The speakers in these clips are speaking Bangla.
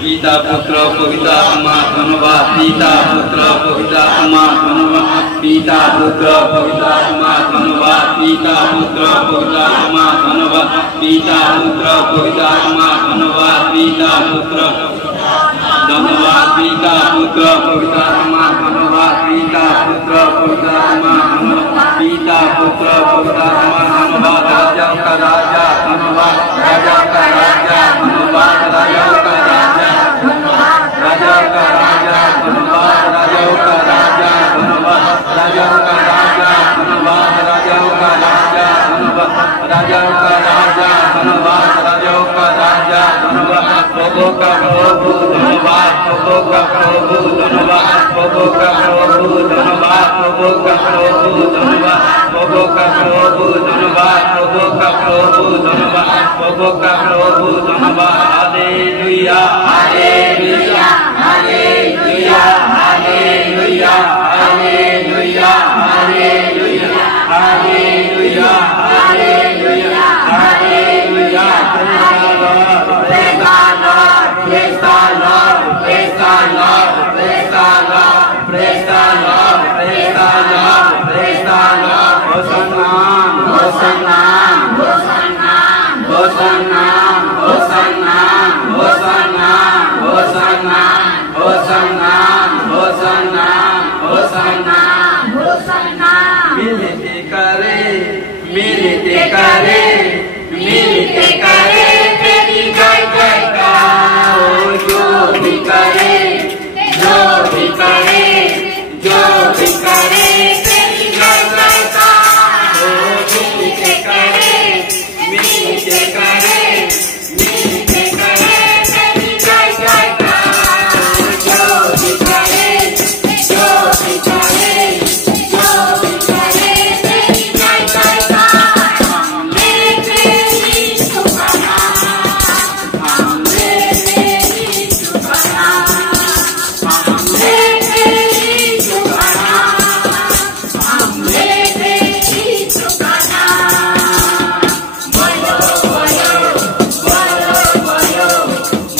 পিতা পুত্র পবিত্র আত্মা ধন্যবাদ পিতা পুত্র পবিত্র আত্মা ধন্যবাদ পিতা পুত্র পবিত্র আত্মা ধন্যবাদ পিতা পুত্র পবিত্র আত্মা ধন্যবাদ পিতা পুত্র পবিত্র আত্মা ধন্যবাদ পিতা পুত্র ধন্যবাদ পিতা পুত্র পবিত্র আত্মা ধন্যবাদ পিতা পুত্র পবিত্র আত্মা ধন্যবাদ পিতা পুত্র পবিত্র আত্মা ধন্যবাদ রাজা का राजा धन्यवाद राजा का राजा धन्यवाद राजा का राजा राजा का राजा धन्यवाद राजा का राजा धन्यवाद राजा का राजा धन्यवाद राजा का राजा धन्यवाद राजा का राजा धन्यवाद राजा का राजा धन्यवाद प्रभु का प्रभु धन्यवाद प्रभु का प्रभु धन्यवाद प्रभु का प्रभु धन्यवाद प्रभु का प्रभु धन्यवाद प्रभु का प्रभु धन्यवाद प्रभु का प्रभु धन्यवाद प्रभु का प्रभु धन्यवाद hallelujah hallelujah hallelujah hallelujah hallelujah hallelujah hallelujah hallelujah hallelujah praise the Lord praise the Lord praise the Lord praise the Lord praise the Lord praise the Lord praise the Lord Hosanna Hosanna Hosanna Hosanna Hosanna Hosanna Hosanna Hosanna Hosanna Hosanna Hosanna मिलते करे तेरी जय जयकार जो भी करे जो भी करे जो भी करे तेरी जय जयकार मिलते करे तेरी जय जयकार जो भी करे जो भी करे जो भी करे तेरी जय जयकार हमने तेरी सुना हमने तेरी सुना हमने तेरी सुना हमने तेरी सुना बोलो बोलो बोलो बोलो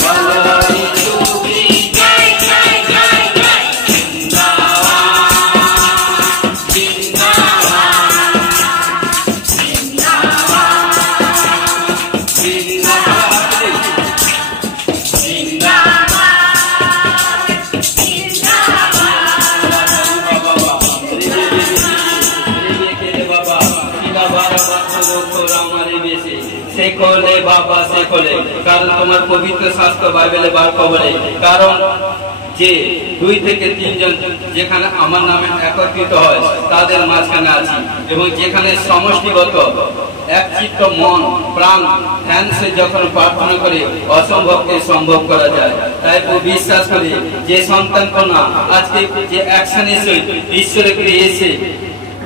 बोलो यीशु की जय जय जय जय जिंदाबाद সেকলে বাবা সেকলে কারণ তোমার পবিত্র শাস্ত্র বাইবেলে বার বলে কারণ যে 2 থেকে 3 জন যেখানে আমার নামে একত্রিত হয় তাদের মাঝখানে আছি এবং যেখানে সমষ্টিগত এক চিত্ত মন প্রাণ ধ্যান সে যখন প্রার্থনা করে অসম্ভবকে সম্ভব করা যায় তাই বিশ্বাস করি যে সন্তান কন্যা আজকে যে অ্যাকশনে ঈশ্বরের কাছে এসে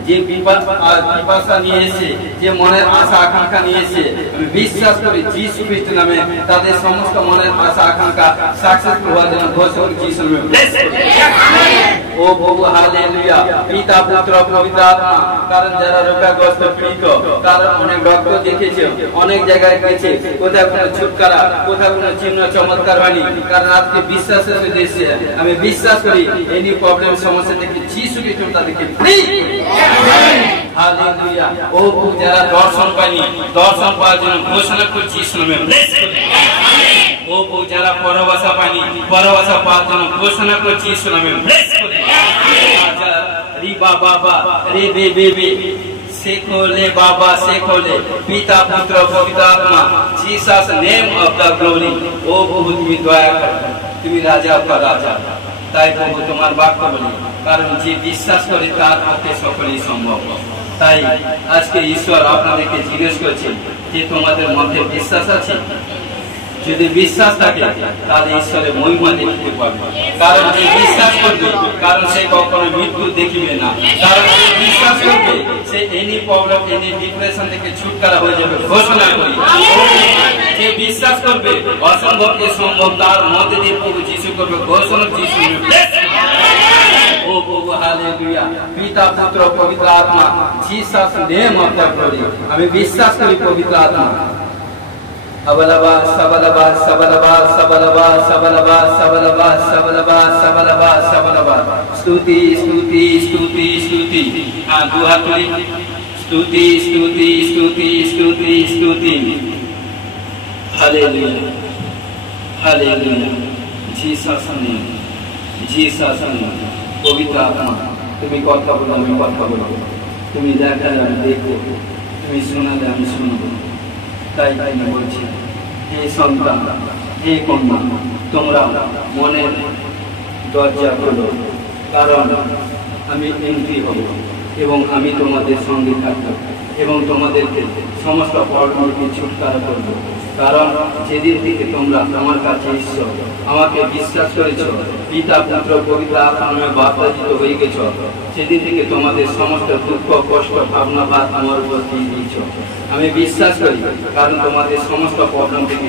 যে পিপাসা নিয়ে এসে যে মনের আশা আকাঙ্ক্ষা নিয়ে এসে আমি বিশ্বাস করি যিশু খ্রিস্টের নামে তাদের সমস্ত মনের আশা আকাঙ্ক্ষা সাকসেসফুল হওয়ার জন্য ঘোষণা যিশু নামে ও প্রভু হালেলুয়া পিতা পুত্র পবিত্র আত্মা কারণ যারা রোগাগ্রস্ত পীড়িত কারণ অনেক রক্ত দেখেছে অনেক জায়গায় গেছে কোথাও কোনো ছুটকারা কোথাও কোনো চিহ্ন চমৎকার হয়নি কারণ আজকে বিশ্বাসের দেশে আমি বিশ্বাস করি এনি প্রবলেম সমস্যা থেকে যিশু খ্রিস্ট তাদেরকে ফ্রি হালেলুয়া ও যারা দর্শন পায়নি দর্শন পাওয়ার জন্য ঘোষণা করছি যিশু নামে ও যারা পরবাসা পায়নি পরবাসা পাওয়ার জন্য ঘোষণা করছি যিশু নামে রিবা বাবা রে বে বে বে সেকলে বাবা সেকলে পিতা পুত্র পবিত্র আত্মা Jesus name of the glory ও প্রভু তুমি দয়া করো তুমি রাজা का রাজা তাই প্রভু তোমার বাক্য বলি কারণ যে বিশ্বাস করে তার পক্ষে সকলই সম্ভব তাই আজকে ঈশ্বর আপনাদেরকে জিজ্ঞেস করছে যে তোমাদের মধ্যে বিশ্বাস আছে যদি বিশ্বাস থাকে তাহলে ঈশ্বরের মহিমা দেখতে পাবে কারণ যে বিশ্বাস করবে কারণ সে কখনো মৃত্যু দেখিবে না কারণ যে বিশ্বাস করবে সে এনি প্রবলেম এনি ডিপ্রেশন থেকে ছুটকারা হয়ে যাবে ঘোষণা করি যে বিশ্বাস করবে অসম্ভবকে সম্ভব তার মধ্যে দিয়ে প্রভু যিশু করবে ঘোষণা যিশু ও প্রভু হালেলুয়া পিতা পুত্র পবিত্র আত্মা Jesus name of the glory আমি বিশ্বাস করি পবিত্র আত্মা Abalaba, sabalaba, sabalaba, sabalaba, sabalaba, sabalaba, sabalaba, sabalaba, sabalaba. Stuti, stuti, stuti, stuti. Dua hath tuli. Stuti, stuti, stuti, stuti, stuti. Hallelujah. Hallelujah. Jesus name. Jesus name. পবিত্র আত্মা, তুমি কথা বলো, আমি কথা বলবো। তুমি দেখালে আমি দেখবো, তুমি শোনালে আমি শুনবো। তাই আমি বলছি, হে সন্তান, হে কন্যা, তোমরা মনের দরজা খোলো, কারণ আমি এন্ট্রি হব এবং আমি তোমাদের সঙ্গে থাকবো এবং তোমাদেরকে সমস্ত পাপকে ছুটকারা করবো। কারণ যেদিন থেকে তোমরা আমার কাছে ঈশ্বর আমাকে বিশ্বাস করেছ, পিতা পুত্র পবিত্র আত্মায় বাপ্তাজিত হয়ে গেছ, সেদিন থেকে তোমাদের সমস্ত দুঃখ কষ্ট ভাবনা ভাত আমার উপর দিয়ে দিয়েছ। আমি বিশ্বাস করি, কারণ তোমাদের সমস্ত প্রবলেম থেকে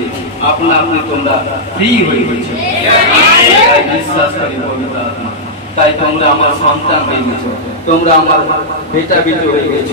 আপনা আপনি তোমরা ফ্রি হয়ে গেছ। তাই বিশ্বাস করি পবিত্র আত্মা, তাই তোমরা আমার সন্তান হয়ে গেছ, তোমরা আমার বেটা বেটি হয়ে গেছ।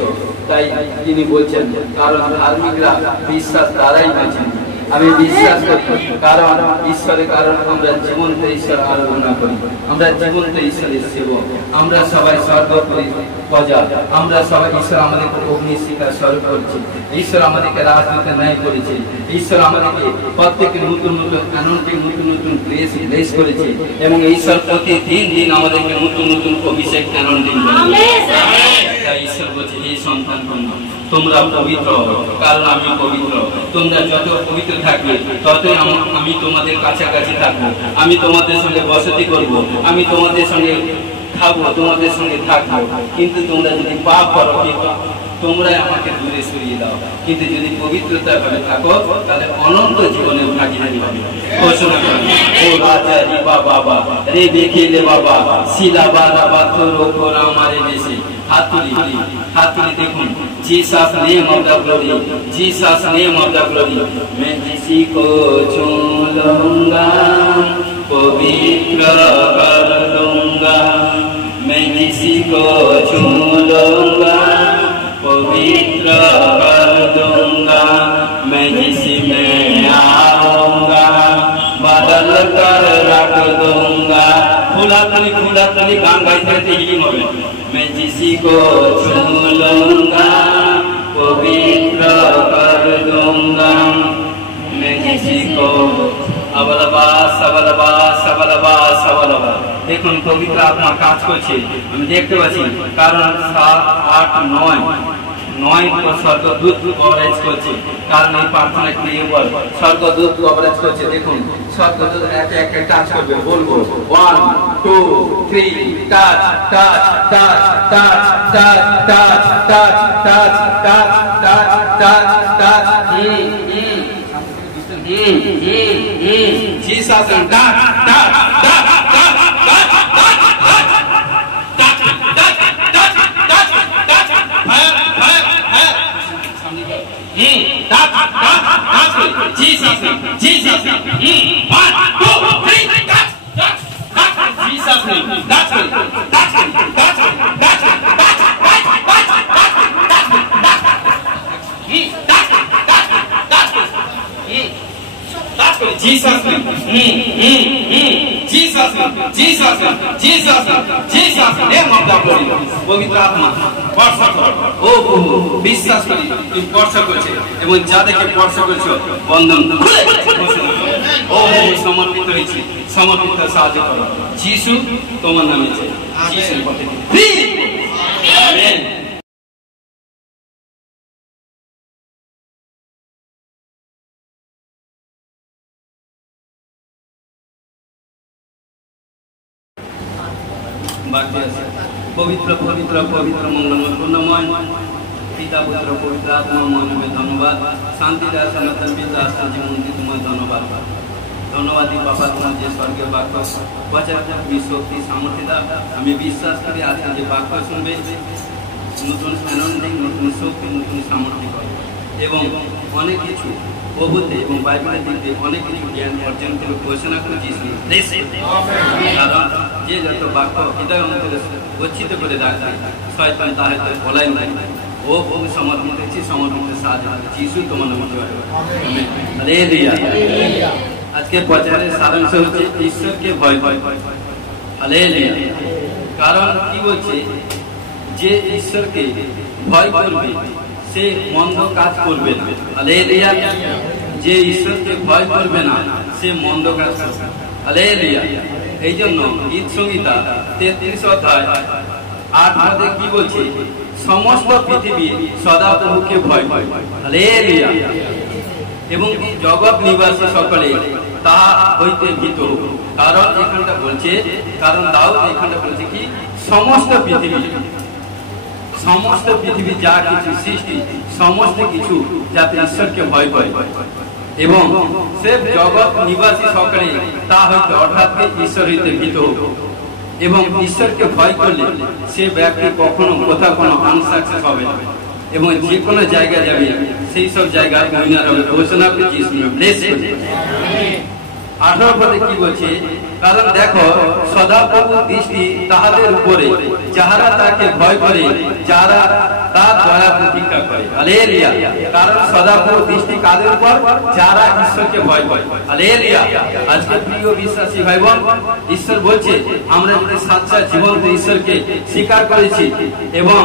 তাই তিনি বলছেন, কারণ ধার্মিকরা বিশ্বাস দ্বারাই বাঁচেন। আমি বিশ্বাস করি, কারণ ঈশ্বরের কারণ আমরা জীবন্ত ঈশ্বর আরাধনা করি, আমরা জীবন্ত ঈশ্বরের সেবক, আমরা সবাই স্বর্গপুরী প্রজা, আমরা সবাই ঈশ্বর আমাদেরকে অগ্নিশিখা স্বরূপ করছি, ঈশ্বর আমাদেরকে রাজদূতের ন্যায় করেছে, ঈশ্বর আমাদেরকে প্রত্যেককে নতুন নতুন অ্যানোইন্টিং, নতুন নতুন গ্রেস করেছে এবং ঈশ্বর প্রতিদিন দিন আমাদেরকে নতুন নতুন অভিষেক অ্যানোইন্টিং করেছে। তাই ঈশ্বর বলছে, হে সন্তান তোমরা পবিত্র, কারণ আমি পবিত্র। তোমরা যত পবিত্র থাকবে ততই আমি তোমাদের কাছাকাছি থাকবো, আমি তোমাদের সঙ্গে বসতি করব, আমি তোমাদের সঙ্গে খাবো, তোমাদের সঙ্গে থাকবো। কিন্তু তোমরা যদি পাপ করো, তোমরাই আমাকে দূরে সরিয়ে দাও। কিন্তু যদি পবিত্রতা ভাবে থাকো, তাহলে অনন্ত জীবনের ভাগীদারি হবে। ঘোষণা করো, ও রাজা রিবা বাবা রে দেখে বাবা শিলা বাবা পাথর ওপর আমারে বেশি। হাত তুলি দেখুন। Jesus name of the glory, Jesus name of the glory. मैं किसी को छू लूंगा, पवित्र कर दूंगा। मैं किसी को छू लूंगा, पवित्र कर दूंगा। मैं जिसी में आऊंगा, बदल कर रख दूंगा। खुला तली गान गाइते थे ही मोबाइल। मैं जिसी को छू लूंगा, पवित्र कर दूंगा। मैं किसी को अबलबा सबलबा सबलबा सबलबा। দেখুন পবিত্র আত্মা কাজ করছে, আমি দেখতে পাচ্ছি। কারণ 7, 8, 9 তো স্বর্গদূত কভারেজ করছে, কারণ এই প্রার্থনা ক্রিয়ে বল স্বর্গদূত কভারেজ করছে। দেখুন স্বর্গদূত একে একে টাচ করবে, বলবো 1 2 3 touch touch touch touch touch touch touch touch touch touch touch touch Jesus and touch touch touch Jesus, Jesus, 1 2 3 touch touch touch Jesus name, touch me, touch me, touch me, touch me, touch Jesus name, Jesus name, Jesus name, Jesus name, Jesus name of the glory. পবিত্র আত্মা বর্ষা করো, ও প্রভু বিশ্বাস করি তুমি বর্ষা করছো এবং যাদেরকে বর্ষা করছো বন্ধন খুলে ও সমর্পিত হয়েছে, সমর্পিত সাহায্য করো। যিশু তোমার নামে যিশুর পথে আমেন। পবিত্র পবিত্র পবিত্র মঙ্গলময় পূর্ণময় পিতা পুত্র পবিত্র আত্মা মহানবে ধন্যবাদ। শান্তি দাস সনাতন পিতা জীবনকে তোমার ধন্যবাদ। ধন্যবাদ বাবা, তোমার যে স্বর্গীয় বাক্য বছর শক্তি সামর্থ্য দাও। আমি বিশ্বাস করি আজকে যে বাক্য শুনবে নতুন অ্যানোইন্টিং, নতুন শক্তি, নতুন সামর্থ্য করে এবং অনেক কিছু প্রভুতে এবং বাইবেলের দিক দিয়ে অনেক কিছু জ্ঞান অর্জন করে ঘোষণা করে যিশু। কারণ যে যত বাক্য হৃদয়ের মধ্যে গচ্ছিত করে রাখবে শয়তান তাহলে বলাই নাই। ও প্রভু সমর্পণ করছি, সমর্পিত সাহায্য যিশু তোমার নামে হালেলুয়া। আজকে প্রচারের সারাংশ হচ্ছে ঈশ্বরকে ভয় ভয় হালেলুয়া। কারণ কি বলছে, যে ঈশ্বরকে ভয় করবে সে মন্দ কাজ করবে না। হালেলুয়া। যে ঈশ্বরকে ভয় করবে না সে মন্দ কাজ করবে। হালেলুয়া। এই জন্য গীত সংহিতা 33 অধ্যায় 8 পদে কি বলছে, সমস্ত পৃথিবী সদা প্রভুকে ভয় করে। হালেলুয়া। এবং জগৎ নিবাসী সকলে তাহা হইতে ভীত। কারণ এখানটা বলছে, কারণ দাউদ এখানটা বলছে কি, সমস্ত পৃথিবী যা কিছু সৃষ্টি সমস্ত কিছু যাতে ঈশ্বরকে ভয় করে, এবং সে জগৎ নিবাসী সকলে তা হইতে অর্থাৎ ঈশ্বর হইতে ভীত। এবং ঈশ্বরকে ভয় করলে সে ব্যক্তি কখনো কোথাও কোনো আনসাকসেস হবে না, এবং যে কোনো জায়গায় যাবে সেই সব জায়গায় উইনার হবে। ঘোষণা করছি 18 পদে কি বলছে, কারণ দেখো সদাপ্রভু দৃষ্টি তাহাদের উপরে যাহারা তাকে ভয় করে, যারা তার দয়া প্রতীক্ষা করে। হালেলুয়া। কারণ সদাপ্রভু দৃষ্টি কাদের উপর, যারা ঈশ্বরকে ভয় করে। হালেলুয়া। আজকে প্রিয় বিশ্বাসী ভাই বোন, ঈশ্বর বলছে আমরা যদি সাচ্চা জীবন্ত ঈশ্বরকে স্বীকার করেছি এবং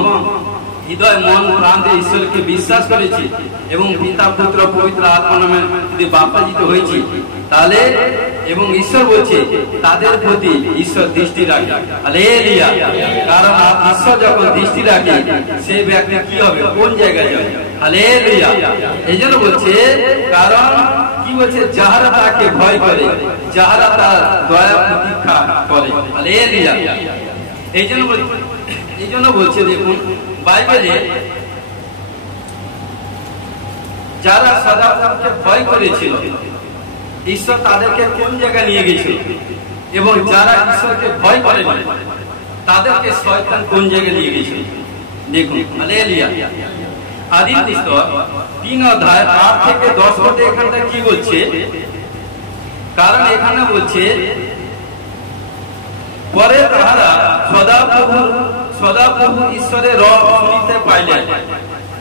হৃদয় মন প্রাণ দিয়ে ঈশ্বরকে বিশ্বাস করেছি এবং পিতা পুত্র পবিত্র আত্মা নামে যদি বাপ্পাজিত হয়েছি, তাহলে এবং ঈশ্বর বলছে তাদের প্রতি ঈশ্বর দৃষ্টি রাখে। হালেলুয়া। কারণ ঈশ্বর যখন দৃষ্টি রাখে সেই ব্যক্তি কি হবে, কোন জায়গায় যাবে। হালেলুয়া। এই জন্য বলছে, কারণ কি বলছে, যাহারা তাকে ভয় করে, যাহারা তার দয়া প্রতীক্ষা করে। হালেলুয়া। এই জন্য বলছে, দেখুন বাইবেলে যারা সদাপ্রভুকে ভয় করেছিল ঈশ্বর তাদেরকে কোন জায়গায় নিয়ে গেছিল, এবং যারা ঈশ্বরকে ভয় করে তাদেরকে শয়তান কোন জায়গায় নিয়ে গেছিল। দেখুন হালেলুয়া। আদি পুস্তক 3 অধ্যায় 8 থেকে 10 পদে এখানটা কি বলছে, কারণ এখানে বলছে, পরে তাহারা সদাপ্রভু ঈশ্বরের রব শুনিতে পাইলেন,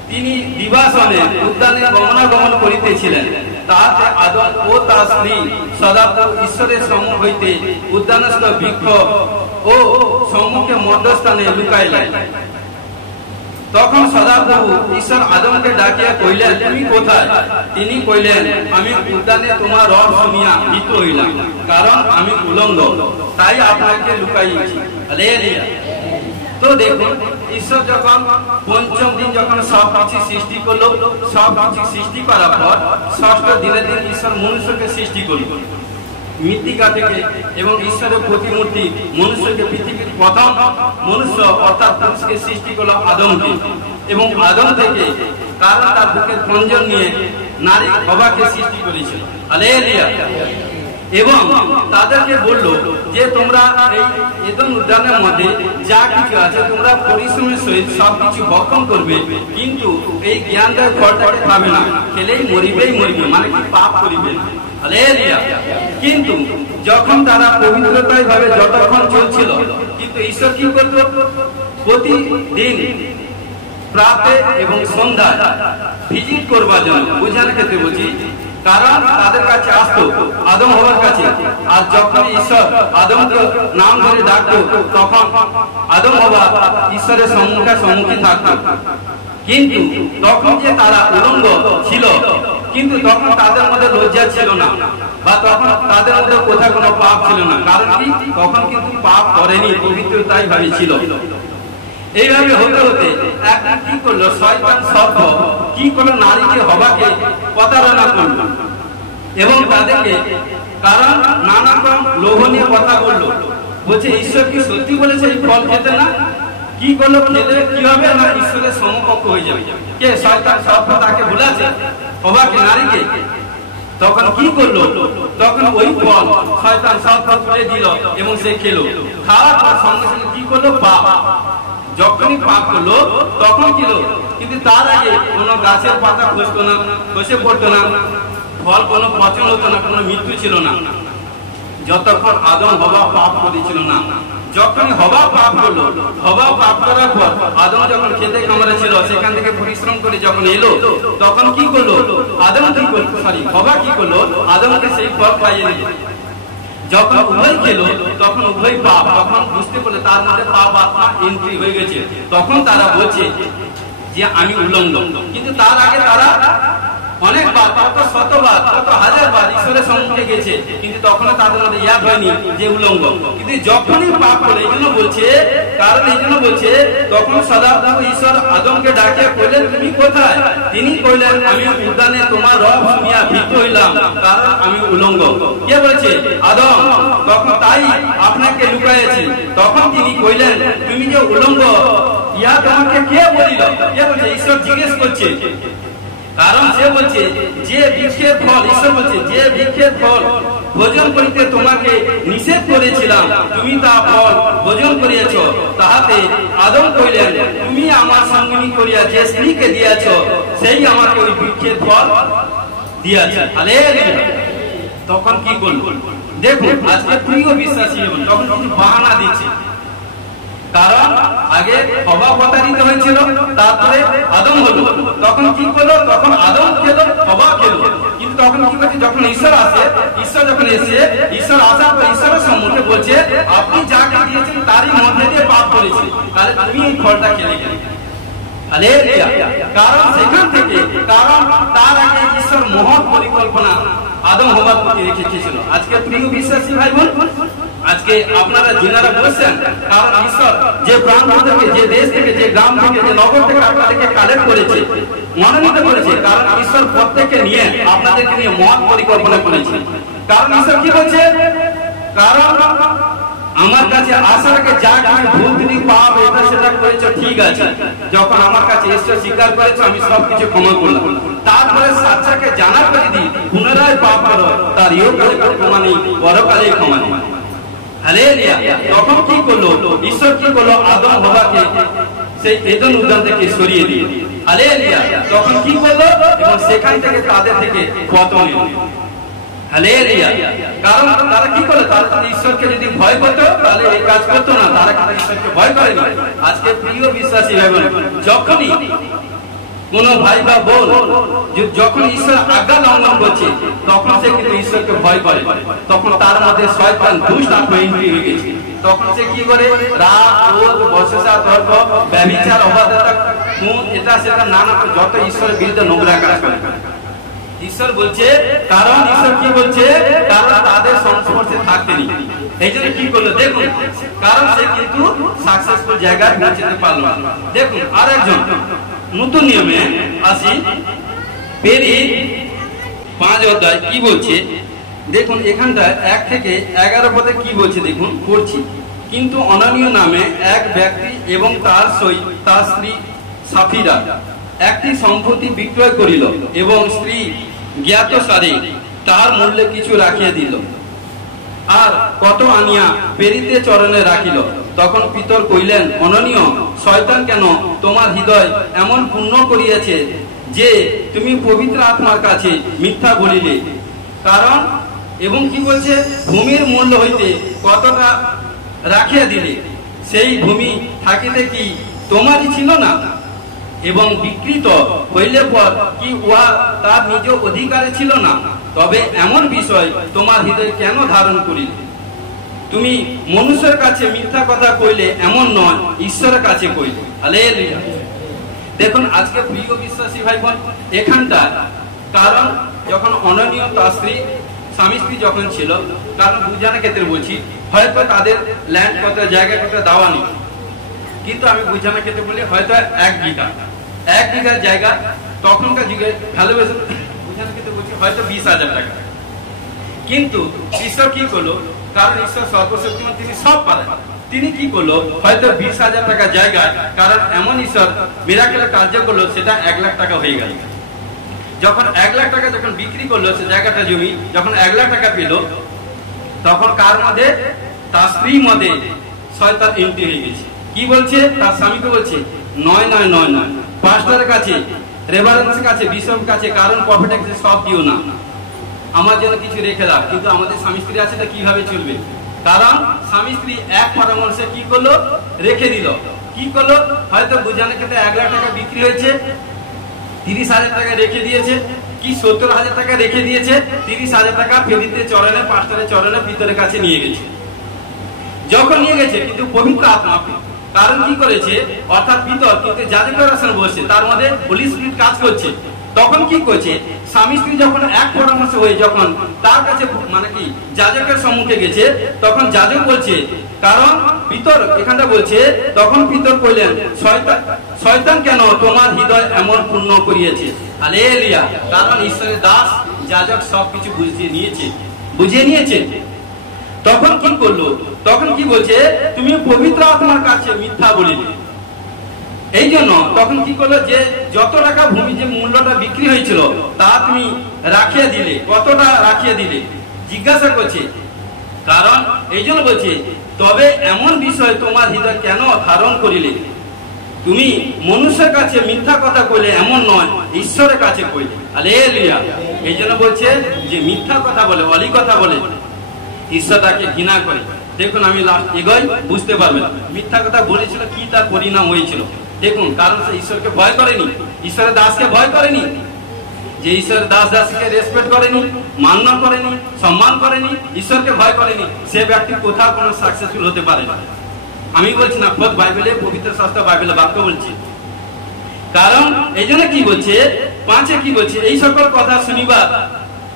তিনি দিবাসনে উদ্যানে গমনাগমন করিতেছিলেন। তাহাতে আদম ও তার স্ত্রী সদাপ্রভু ঈশ্বরের সম্মুখ হইতে উদ্যানস্থ বৃক্ষ ও সম্মুখে মধ্যস্থানে লুকাইলেন। তখন সদাপ্রভু ঈশ্বর আদমকে ডাকিয়া কইলেন, তুমি কোথায়? তিনি কইলেন, আমি উদ্যানে তোমার রব শুনিয়া ভীত হইলাম, কারণ আমি উলঙ্গ, তাই আপনাকে লুকাইয়াছি। হালেলুয়া। তো দেখুন, ঈশ্বর যখন পঞ্চম দিন যখন সব কিছু সৃষ্টি করলো, সব কিছু সৃষ্টি করার পর ষষ্ঠ দিনের দিন ঈশ্বর মনুষ্যকে সৃষ্টি করলো মৃত্তিকা থেকে, এবং ঈশ্বরের প্রতিমূর্তি মনুষ্যকে, পৃথিবীর প্রথম মনুষ্য অর্থাৎ পুরুষকে সৃষ্টি করলো আদমকে, এবং আদম থেকে কারণ তার বুকের খঞ্জন নিয়ে নারী হওয়াকে সৃষ্টি করেছিল। হালেলুয়া। এবং তাদেরকে বললো যে তোমরা এই এদেন উদ্যানের মধ্যে যা কিছু আছে তোমরা পরিশ্রমের সহিত সবকিছু ভক্ষণ করবে, কিন্তু এই জ্ঞানদার ফলটাকে খাবে না, খেলেই মরিবে, মানে কি পাপ করিবে না। হালেলুয়া। কিন্তু যখন তারা পবিত্রতায় ভাবে যতক্ষণ চলছিল, কিন্তু ঈশ্বর কি করত, প্রতিদিন প্রাতে এবং সন্ধ্যায় ভিজিট করবার জন্য, বোঝানোর ক্ষেত্রে বলছি, কারণ তাদের কাছে আসতো আদম হওয়ার কাছে, আর যখন ঈশ্বর আদমকে নাম ধরে ডাকতো তখন আদম হওয়া ঈশ্বরের সম্মুখে থাকতো। কিন্তু তখন যে তারা উলঙ্গ ছিল, কিন্তু তখন তাদের মধ্যে লজ্জা ছিল না, বা তখন তাদের মধ্যে কোথাও কোনো পাপ ছিল না। কারণ কি, তখন কিন্তু পাপ করেনি, পবিত্রতাই ভাবে ছিল। এইভাবে হতে হতে একদিন কি করলো, শয়তান সর্প কি করলো, নারীকে হবাকে প্রতারণা করলো এবং তাদেরকে কারণ নানা রকম লোভনীয় কথা বললো। বলছে ঈশ্বর কি সত্যি বলেছে এই ফল খেতে না? কি করলো, খেলে কি হবে না, ঈশ্বরের সমকক্ষ হয়ে যাবে। কে? শয়তান সর্প তাকে বলেছে হবাকে, নারীকে। তখন কি করলো, তখন ওই ফল শয়তান সর্প তুলে দিল এবং সে খেলো। খাওয়ার পর সঙ্গে সঙ্গে কি করলো, পাপ। যখনই পাপ করলো তখন ছিল, কিন্তু তার আগে কোনো গাছের পাতা খসতো না, খসে পড়তো না, ফল কোনো পচন হতো না, কোনো মৃত্যু ছিল না, যতক্ষণ আদম হওয়া পাপ করেছিল না। যখন হওয়া পাপ হলো, হওয়া পাপ করার পর আদম যখন খেতে খামারে ছিল, সেখান থেকে পরিশ্রম করে যখন এলো, তখন কি করলো আদম, কি করলো হওয়া কি করলো, আদমকে সেই ফল খাইয়ে দিল। যখন উভয় খেলো তখন উভয় পাপ, তখন বুঝতে পারলে তার মধ্যে পাপ আত্মা এন্ট্রি হয়ে গেছে। তখন তারা বলছে যে আমি উলঙ্গ। কিন্তু তার আগে তারা অনেকবার, কত শতবার, কত হাজারবার ঈশ্বরের সম্মুখে গেছে, কিন্তু তখন তাদের মধ্যে ইয়াদ হয়নি যে উলঙ্গ। কিন্তু যখনই পাপ করে, এই জন্য বলছে, কারণ এই জন্য বলছে, তখন সদাপ্রভু ঈশ্বর আদমকে ডাকে কইলেন তুমি কোথায়? তিনি কইলেন আমি উদ্যানে তোমার রব শুনিয়া ভীত হইলাম, কারণ আমি উলঙ্গ। কে বলছে? আদম। তখন তাই আপনাকে লুকাইয়েছি। তখন তিনি কইলেন তুমি যে উলঙ্গ, ইয়া তোমাকে কে বলিল? কে বলছে? ঈশ্বর জিজ্ঞেস করছে। কারণ সে বলছে যে বৃক্ষের ফল, ঈশ্বর বলছে যে বৃক্ষের ফল ভোজন করিতে তোমাকে নিষেধ করেছিলাম, তুমি তা ফল ভোজন করিয়াছ। তাহাতে আদম কইলেন তুমি আমার সঙ্গিনী করিয়া যে স্ত্রীকে দিয়াছ, সেই আমাকে ওই বৃক্ষের ফল দিয়াছে। হালেলুয়া। তখন কি করল দেখুন, আজকে প্রিয় বিশ্বাসী তখন কিছু বাহানা দিচ্ছে। কারণ আগে হওয়া প্রতারিত হয়েছিল, তারপরে আদম হলো। তখন কি করলো? তখন আদম খেলো, হওয়া খেলো। কিন্তু তখন কি করছে? যখন ঈশ্বর আসে, ঈশ্বর যখন এসে, ঈশ্বর আসার পর ঈশ্বরের সম্মুখে বলছে আপনি যা দিয়েছেন তারই মধ্যে দিয়ে পাপ করেছে, তাহলে তুমি এই ফলটা খেলে গেলে। কারণ সেখান থেকে, কারণ তার আগে ঈশ্বর মহৎ পরিকল্পনা আদম হওয়ার প্রতি রেখেছিল। আজকে প্রিয় বিশ্বাসী ভাই বোন, আজকে আপনারা যিনারা বলছেন, কারণ ঈশ্বর যে প্রান্ত থেকে, যে দেশ থেকে, যে গ্রাম থেকে, যে নগর থেকে আপনাদেরকে কালেক্ট করেছে, মনোনীত করেছে, কারণ ঈশ্বর প্রত্যেককে নিয়ে, আপনাদেরকে নিয়ে মহৎ পরিকল্পনা করেছে। কারণ ঈশ্বর কি বলছে? কারণ আমার কাছে আসার আগে যা তুমি ভুল ত্রুটি পাপ এটা সেটা করেছো, ঠিক আছে। যখন আমার কাছে এসে স্বীকার করেছো, আমি সবকিছু ক্ষমা করলাম। তারপরে সাচ্চাকে জানার পর যদি পুনরায় পাপ করো, তার ইহকালে ক্ষমা নেই, পরকালে ক্ষমা নেই। হালেলুয়া। তখন কি করলো ঈশ্বর? কি করলো? আদম হওয়াকে সেই এদেন উদ্যান থেকে সরিয়ে দিয়ে, হালেলুয়া। তখন কি করলো? এবং সেখান থেকে তাদের থেকে পতন এলো। হালেলুয়া। কারণ তারা কি করলো? তারা যদি ঈশ্বরকে যদি ভয় করতো তাহলে এই কাজ করতো না, তারা কিন্তু ঈশ্বরকে ভয় করেনি। আজকে প্রিয় বিশ্বাসী ভাই বোন, যখনই কোন ভাই বা বোন যখন ঈশ্বর আজ্ঞা লঙ্ঘন করছে, তখন সে কিন্তু ঈশ্বরকে ভয় করে। তখন তার মধ্যে শয়তান দুষ্ট এন্ট্রি হয়ে গেছে। তখন সে কি করে? রাগ, ক্রোধ, বচসা, তর্ক, ব্যভিচার, অবাধ্যতা, খুন, এটা সেটা নানা যত ঈশ্বরের বিরুদ্ধে নোংরা কাজ করে। ঈশ্বর বলছে, কারণ ঈশ্বর কি বলছে? কারণ তাদের সংস্পর্শে থাকতেনি। এই জন্য কি করলো দেখুন, কারণ সে কিন্তু সাকসেসফুল জায়গায় পৌঁছতে পারলো না। দেখুন আর একজন নতুন নিয়মে আসি, পেরি 5 অধ্যায় কি বলছে দেখুন। এখানটা 1 থেকে 11 পদে কি বলছে দেখুন, পড়ছি। কিন্তু অনানীয় নামে এক ব্যক্তি এবং তার সহিত তার স্ত্রী সাফিরা একটি সম্পত্তি বিক্রয় করিল এবং স্ত্রী জ্ঞাতসারে তার মূল্যে কিছু রাখিয়া দিল, আর কত আনিয়া পেরিতে চরণে রাখিল। তখন পিতর কইলেন, অননীয়, শয়তান কেন তোমার হৃদয় এমন পূর্ণ করিয়াছে যে তুমি পবিত্র আত্মার কাছে মিথ্যা বলিলে। কারণ এবং কি বলছে? ভূমির মূল্য হইতে কতটা রাখিয়া দিলে, সেই ভূমি থাকিতে কি তোমারই ছিল না? এবং বিকৃত হইলে পর কি উহা তার নিজ অধিকারে ছিল না? তবে এমন বিষয় তোমার হৃদয় কেন ধারণ করিলে? তুমি মনুষ্যের কাছে মিথ্যা কথা কইলে এমন নয়, ঈশ্বরের কাছে কইলে। হালেলুয়া। দেখুন আজকে প্রিয় বিশ্বাসী ভাই বোন, এখানটা কারণ যখন অননীয় তার স্ত্রী, স্বামী স্ত্রী যখন ছিল, কারণ বুঝানোর ক্ষেত্রে বলছি, হয়তো তাদের ল্যান্ড কত, জায়গা কত দেওয়া নেই, কিন্তু আমি বুঝানোর ক্ষেত্রে বলি হয়তো 1 বিঘার জায়গা তখনকার যুগে ভ্যালুয়েশন বুঝানোর ক্ষেত্রে বলছি হয়তো 20,000 টাকা। কিন্তু ঈশ্বর কি করলো? কারণ ঈশ্বর সর্বশক্তিমান, তিনি সব পারেন। তিনি কি করলো? হয়তো 20,000 টাকা জায়গা, কারণ এমন ঈশ্বর মিরাকেলের কার্য করলো, সেটা 1 লাখ টাকা হয়ে গেল। যখন 1 লাখ টাকা যখন বিক্রি করলো সে জায়গাটা, জমি যখন 1 লাখ টাকা পেল, তখন কার মধ্যে? তার স্ত্রীর মধ্যে শয়তান এন্ট্রি হয়ে গেছে। কি বলছে? তার স্বামীকে বলছে, নয়, পাস্টরের কাছে, রেভারেন্সের কাছে, বিশপের কাছে, কারণ প্রফেটের কাছে সব দিও না, আমার জন্য কিছু রেখে দাও। কিন্তু আমাদের স্বামী স্ত্রী আছে, কিভাবে চলবে? কারণ স্বামী স্ত্রী এক পরামর্শে কি করলো, রেখে দিল। কি করলো, হয়তো বোঝানোর ক্ষেত্রে 1 লাখ টাকা বিক্রি হয়েছে, 30,000 টাকা রেখে দিয়েছে, কি 70,000 টাকা রেখে দিয়েছে, 30,000 টাকা ফেরিতে চরণে পাঁচটারে চরণে ভিতরের কাছে নিয়ে গেছে। যখন নিয়ে গেছে কিন্তু পবিত্র আত্মা, কারণ কি করেছে, অর্থাৎ ভিতর কিন্তু যাজকের আসনে বসে, তার মধ্যে হোলি স্পিরিট কাজ করছে। তখন কি করছে, স্বামী স্ত্রী যখন এক পরামর্শ হয়ে যখন তার কাছে মানে কি যাজকের সম্মুখে গেছে, তখন যাজক বলছে, কারণ পিতর এখানটা বলছে, তখন পিতর কইলেন, শয়তান কেন তোমার হৃদয় এমন পূর্ণ করিয়েছে। হালেলুয়া। কারণ ঈশ্বরের দাস যাজক সবকিছু বুঝিয়ে নিয়েছে। তখন কি করলো, তখন কি বলছে, তুমি পবিত্র আত্মার কাছে মিথ্যা বলিলে। এই জন্য তখন কি করলো, যে যত টাকা ভূমি যে মূল্যটা বিক্রি হয়েছিল তা তুমি রাখিয়ে দিলে। কতটা রাখিয়ে দিলে জিজ্ঞাসা করছে। কারণ এই জন্য বলছে, তবে এমন বিষয় তোমার হৃদয় কেন ধারণ করিলে। তুমি মনুষ্যের কাছে মিথ্যা কথা কইলে এমন নয়, ঈশ্বরের কাছে কইলে। হালেলুয়া। এই জন্য বলছে যে মিথ্যা কথা বলে, অলি কথা বলে, ঈশ্বর তাকে ঘৃণা করে। দেখুন আমি লাস্ট এগোই, বুঝতে পারবেন মিথ্যা কথা বলেছিল কি তার পরিণাম হয়েছিল। দেখুন, কারণ সে ঈশ্বরকে ভয় করেনি, ঈশ্বরের দাসকে ভয় করেনি। যে ঈশ্বরের দাস দাসকে রেসপেক্ট করেনি, মান্য করেনি, সম্মান করেনি, ঈশ্বরকে ভয় করেনি, সে ব্যক্তি কোথাও কোনো সাকসেসফুল হতে পারে না। আমি বলছি না, খোদ বাইবেলে, পবিত্র শাস্ত্র বাইবেলে বাক্য বলছি। কারণ এই জন্য কি বলছে, 5 কি বলছে, এই সকল কথা শুনিবা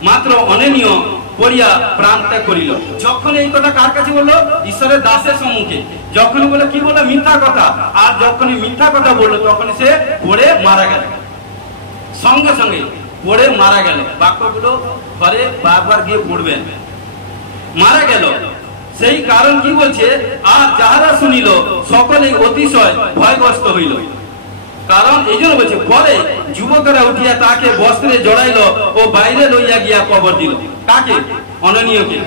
মাত্র অননীয় করিয়া প্রাণ ত্যাগ করিল। যখন এই কথা কার কাছে বললো, ঈশ্বরের দাসের সম্মুখে। যখন বলে কি বললো, মিথ্যা কথা। আর যখনই মিথ্যা কথা বললো, তখন সে পড়ে মারা গেল, সঙ্গে সঙ্গে পড়ে মারা গেল। বাক্যগুলো ঘরে বারবার গিয়ে পড়বেন, মারা গেল। সেই কারণ কি বলছে, আর যাহারা শুনিল সকলেই অতিশয় ভয়গ্রস্ত হইল। কারণ এই জন্য বলছে, পরে যুবকেরা উঠিয়া তাকে বস্ত্রে জড়াইল ও বাইরে লইয়া গিয়া কবর দিল। কাকে? অননীয়কে।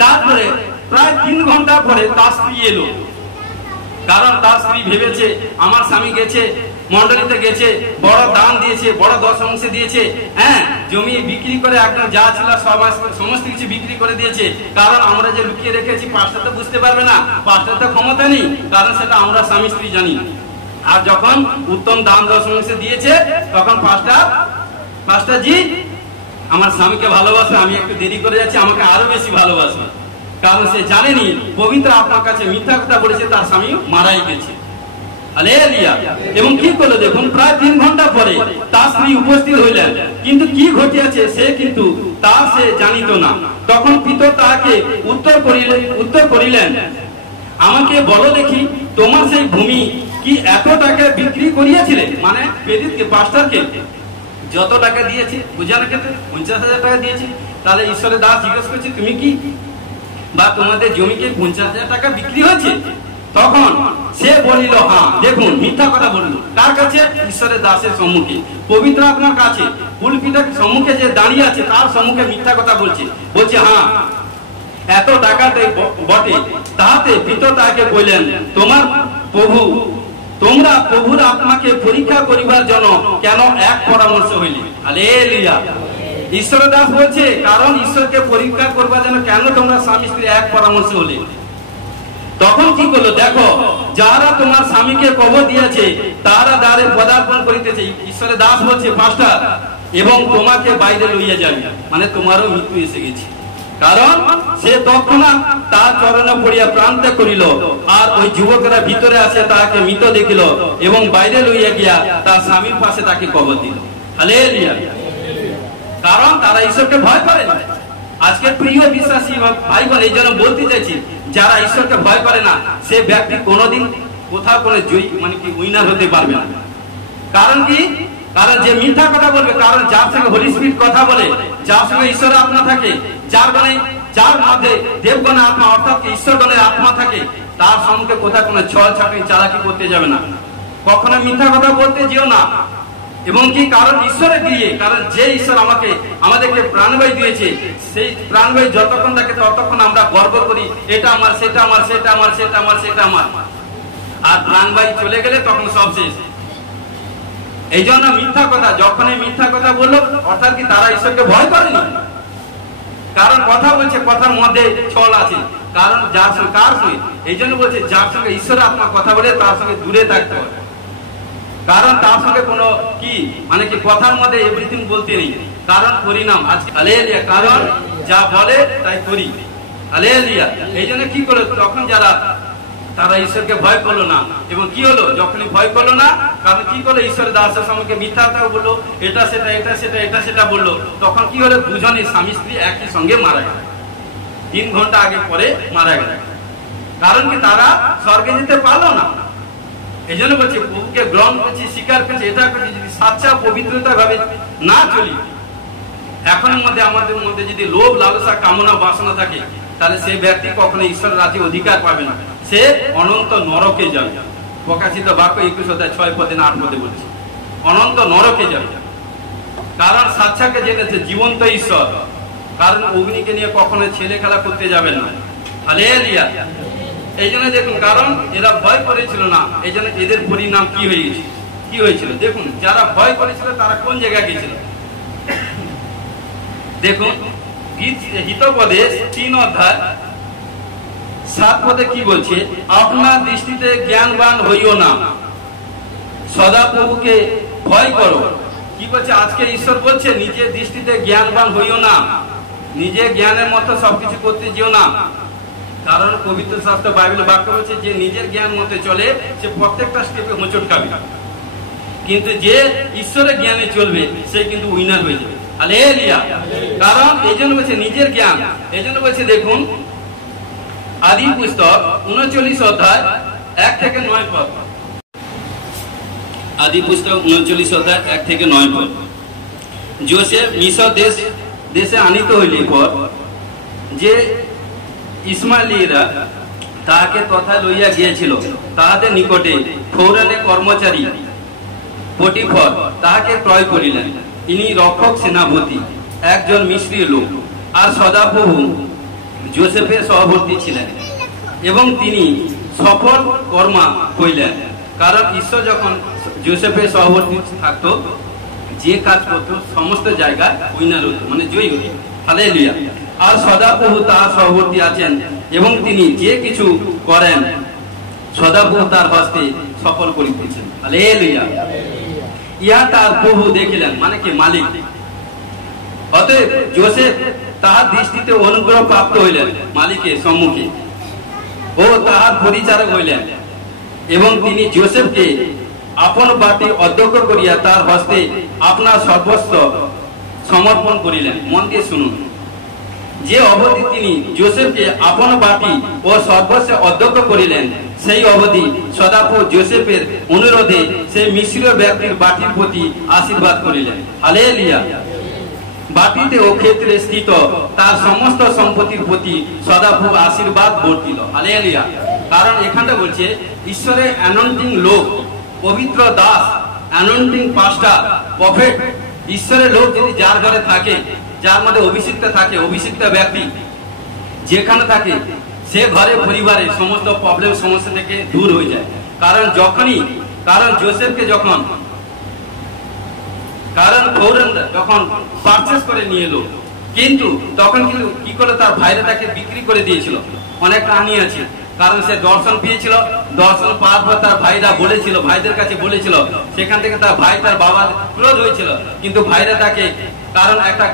তারপরে প্রায় 3 ঘন্টা পরে তার স্ত্রী এলো। কারণ তার স্ত্রী ভেবেছে, আমার স্বামী গেছে, মন্ডলীতে গেছে, বড় দান দিয়েছে, বড় দশমাংশ দিয়েছে, হ্যাঁ, জমি বিক্রি করে একদম যা ছিল সমস্ত কিছু বিক্রি করে দিয়েছে। কারণ আমরা যে লুকিয়ে রেখেছি, পাঁচটা তো বুঝতে পারবে না, পাঁচটা তো ক্ষমতা নেই, কারণ সেটা আমরা স্বামী স্ত্রী জানি। আর যখন উত্তম দান দশমাংশ দিয়েছে, তখন পাঁচটা জি আমার স্বামীকে ভালোবাসে, আমি একটু দেরি করে যাচ্ছি, আমাকে আরো বেশি ভালোবাসে। কারণ সে জানেনি পবিত্র আপনার কাছে মিথ্যা কথা বলেছে, তার স্বামী মারাই গেছে। হালেলুয়া। এবং কি করলো দেখুন, প্রায় 3 ঘন্টা পরে তার স্ত্রী উপস্থিত হইলেন, কিন্তু কি ঘটিয়াছে সে কিন্তু সে জানিত না। তখন পিতর তাহাকে উত্তর করিলেন, আমাকে বলো দেখি, তোমার সেই ভূমি কি এত টাকা বিক্রি করিয়াছিলে? মানে পেরিতকে, পাস্টারকে যত টাকা দিয়েছে, বুঝানোর ক্ষেত্রে 50,000 টাকা দিয়েছে। তাহলে ঈশ্বরের দাস জিজ্ঞেস করছে, তুমি কি বা তোমাদের জমিকে 50,000 টাকা বিক্রি হয়েছে? তখন সে বলিল, হ্যাঁ। দেখুন, মিথ্যা কথা বলল কার কাছে? ঈশ্বরের দাসের সম্মুখে, পবিত্র আত্মার কাছে, পুলপিতের সম্মুখে যে দাঁড়িয়ে আছে তার সম্মুখে মিথ্যা কথা বলছে। হ্যাঁ, এত টাকাতে বটে। তাহাতে পিতর তাকে বললেন, তোমরা প্রভুর আত্মাকে পরীক্ষা করিবার জন্য কেন এক পরামর্শ হইলে? হালেলুয়া। ঈশ্বরের দাস বলছে, কারণ ঈশ্বরকে পরীক্ষা করবার জন্য কেন তোমরা স্বামী স্ত্রী এক পরামর্শ হলে? তখন কি করলো দেখো, যারা তোমার স্বামীকে কবর দিয়েছে তারা দ্বারে পদার্পণ করিতেছে। ঈশ্বরের দাস বলছে, পাস্টার, এবং তোমাকে বাইরে লইয়া যাবে, মানে তোমারও মৃত্যু এসে গেছে। কারণ সে তৎক্ষণাৎ তার চরণে পড়িয়া প্রাণ ত্যাগ করিল। আর ওই যুবকেরা ভিতরে আছে তাকে মৃত দেখিল এবং বাইরে লইয়া গিয়া তার স্বামীর পাশে তাকে কবর দিল। হালেলুয়া। কারণ তারা ঈশ্বরকে ভয় করে না। আজকে প্রিয় বিশ্বাসী ভাই বোন, এই জন্য বলতে চাইছি, যারা ঈশ্বরকে ভয় করে না সে ব্যক্তি কোনোদিন কোথাও কোনো জয়ী মানে কি উইনার হতে পারবে না। কারণ কি? কারণ যে মিথ্যা কথা বলবে, কারণ যার সঙ্গে হোলি স্পিরিট কথা বলে, যার সঙ্গে ঈশ্বরের আত্মা থাকে, যার মধ্যে দেবগণের আত্মা অর্থাৎ ঈশ্বরগণের আত্মা থাকে, তার সঙ্গে কোথাও কোনো ছল ছাড়ি চালাকি করতে যাবে না, কখনো মিথ্যা কথা বলতে যেও না। এবং কি? কারণ ঈশ্বরে দিয়ে, কারণ যে ঈশ্বর আমাদেরকে প্রাণবায়ু দিয়েছে, সেই প্রাণবায়ু যতক্ষণ থাকে ততক্ষণ আমরা গর্ব করি, এটা আমার, সেটা আমার, সেটা আমার, সেটা আমার, সেটা আমার। আর প্রাণবায়ু চলে গেলে তখন সব শেষ। এই জন্য মিথ্যা কথা, যখনই মিথ্যা কথা বললো, অর্থাৎ কি তারা ঈশ্বরকে ভয় করেনি। কারণ কথা বলছে, কথার মধ্যে ছল আছে, কারণ যার সঙ্গে কার সঙ্গে, এই জন্য বলছে যার সঙ্গে ঈশ্বর আত্মা কথা বলে তার সঙ্গে দূরে থাকতে হবে। কারণ তার সঙ্গে কোনো কি মানে কি কথার মধ্যে এভরিথিং বলতে নেই, কারণ পরিণাম আজকে হালেলুয়া, কারণ যা বলে তাই করি, হালেলুয়া। এই জন্য কি করলো, তখন যারা তারা ঈশ্বরকে ভয় করলো না, এবং কি হলো যখনই ভয় করলো না, কারণ কি করলো ঈশ্বরের দাসের সঙ্গে মিথ্যা কথা বললো, এটা সেটা এটা সেটা এটা সেটা বললো, তখন কি হলো দুজনে স্বামী স্ত্রী একই সঙ্গে মারা গেল, 3 ঘন্টা আগে পরে মারা গেল। কারণ কি তারা স্বর্গে যেতে পারলো না। এই জন্য বলছে প্রভুকে গ্রহণ করছি, স্বীকার করছি, এটা করছি, যদি সাচ্চা পবিত্রতা ভাবে না চলি, এখনের মধ্যে আমাদের মধ্যে যদি লোভ লালসা কামনা বাসনা থাকে, তাহলে সেই ব্যক্তি কখনো ঈশ্বরের রাজ্যে অধিকার পাবে না, সে অনন্ত নরকে যাবে। প্রকাশিত বাক্য 21:6-8 বলছে অনন্ত নরকে যাবে। কারণ সাচ্চাকে জেনেছে জীবন্ত ঈশ্বর, কারণ অগ্নিকে নিয়ে কখনো ছেলে খেলা করতে যাবেন না, হালেলুয়া। এই জন্য দেখুন, কারণ এরা ভয় করেছিল না, এই জন্য এদের পরিণাম কি হয়ে গেছে, কি হয়েছিল দেখুন। যারা ভয় করেছিল তারা কোন জায়গায় গেছিল দেখুন, হিতোপদেশ 3:7 কি বলছে, আপনার দৃষ্টিতে জ্ঞানবান হইও না, সদা প্রভুকে ভয় করো। কি বলছে আজকে ঈশ্বর বলছে, নিজের দৃষ্টিতে জ্ঞানবান হইও না, নিজে জ্ঞানের মতো সবকিছু করতে যেও না। কারণ পবিত্র শাস্ত্র বাইবেল বাক্য বলছে যে নিজের জ্ঞান মতে চলে সে প্রত্যেকটা স্টেপে হোঁচট খাবে, কিন্তু যে ঈশ্বরের জ্ঞানে চলবে সে কিন্তু উইনার হয়ে যাবে, হালেলুয়া। কারণ এই জন্য বলছে নিজের জ্ঞান, এই জন্য বলছে দেখুন আদি পুস্তক 39:1-9 আদি পুস্তক 39:1-9 যোসেফ মিশর দেশে আনিত হইলে পর যে ইসমাইলীরা তাহাকে তথা লইয়া গিয়েছিল, তাহাদের নিকটে ফৌরানের কর্মচারী পটিফর তাহাকে ক্রয় করিলেন। ইনি রক্ষক সেনাপতি, একজন মিশ্রীয় লোক, আর সদাপ্রভু যোসেফের সহবর্তী ছিলেন, এবং তিনি সফল কর্মা হইলেন। কারণ ঈশ্বর যখন যোসেফের সহবর্তী থাকতো, যে কাজ করতো সমস্ত জায়গায় উইনার হতো, মানে জয়ী হতো, হালেলুয়া। আর সদাপ্রভু তাহার সহবর্তী আছেন, এবং তিনি যে কিছু করেন সদাপ্রভু তার হস্তে সফল করিতেছেন, হালেলুয়া। ইহা তার প্রভু দেখিলেন, মানে কি মালিক। অতএব যোসেফ তাহার দৃষ্টিতে অনুগ্রহ প্রাপ্ত হইলেন মালিকের সম্মুখে, ও তাহার পরিচারক হইলেন, এবং তিনি যোসেফকে আপন বাটি অধ্যক্ষ করিয়া তার হস্তে আপনার সর্বস্ব সমর্পণ করিলেন। মন দিয়ে শুনুন, যে অবধি তিনি যোসেফকে আপন বাটি ও সর্বস্ব অধ্যক্ষ করিলেন, সেই অবধি সদাপ্রভু যোসেফের অনুরোধে সেই মিশ্রীয় ব্যক্তির বাটির প্রতি আশীর্বাদ করিলেন, হালেলুয়া। বাটিতে ও ক্ষেত্রে স্থিত তার সমস্ত সম্পত্তির প্রতি সদাপ্রভু আশীর্বাদ বর্তিল, হালেলুয়া। কারণ এখানটা বলছে ঈশ্বরের অ্যানয়েন্টিং লোক, পবিত্র দাস, অ্যানয়েন্টিং পাস্টার, প্রফেট, ঈশ্বরের লোক যদি যার ঘরে থাকে, যার মধ্যে অভিষিক্ত থাকে, অভিষিক্ত ব্যক্তি যেখানে থাকে, সে ঘরে পরিবারে সমস্ত প্রবলেম সমস্যা থেকে দূর হয়ে যায়। কারণ যোসেফকে যখন যখন পারচেস করে নিয়ে এলো, কিন্তু তখন কিন্তু কি করে তার ভাইরা তাকে বিক্রি করে দিয়েছিল। অনেক কাহিনী আছে, কারণ সে দর্শন পেয়েছিল, দর্শন পাওয়ার পর তার ভাইরা বলেছিল, ভাইদের কাছে বলেছিল, সেখান থেকে তার ভাই তার বাবার ক্রোধ হয়েছিল, কিন্তু ভাইরা তাকে কারণ একটা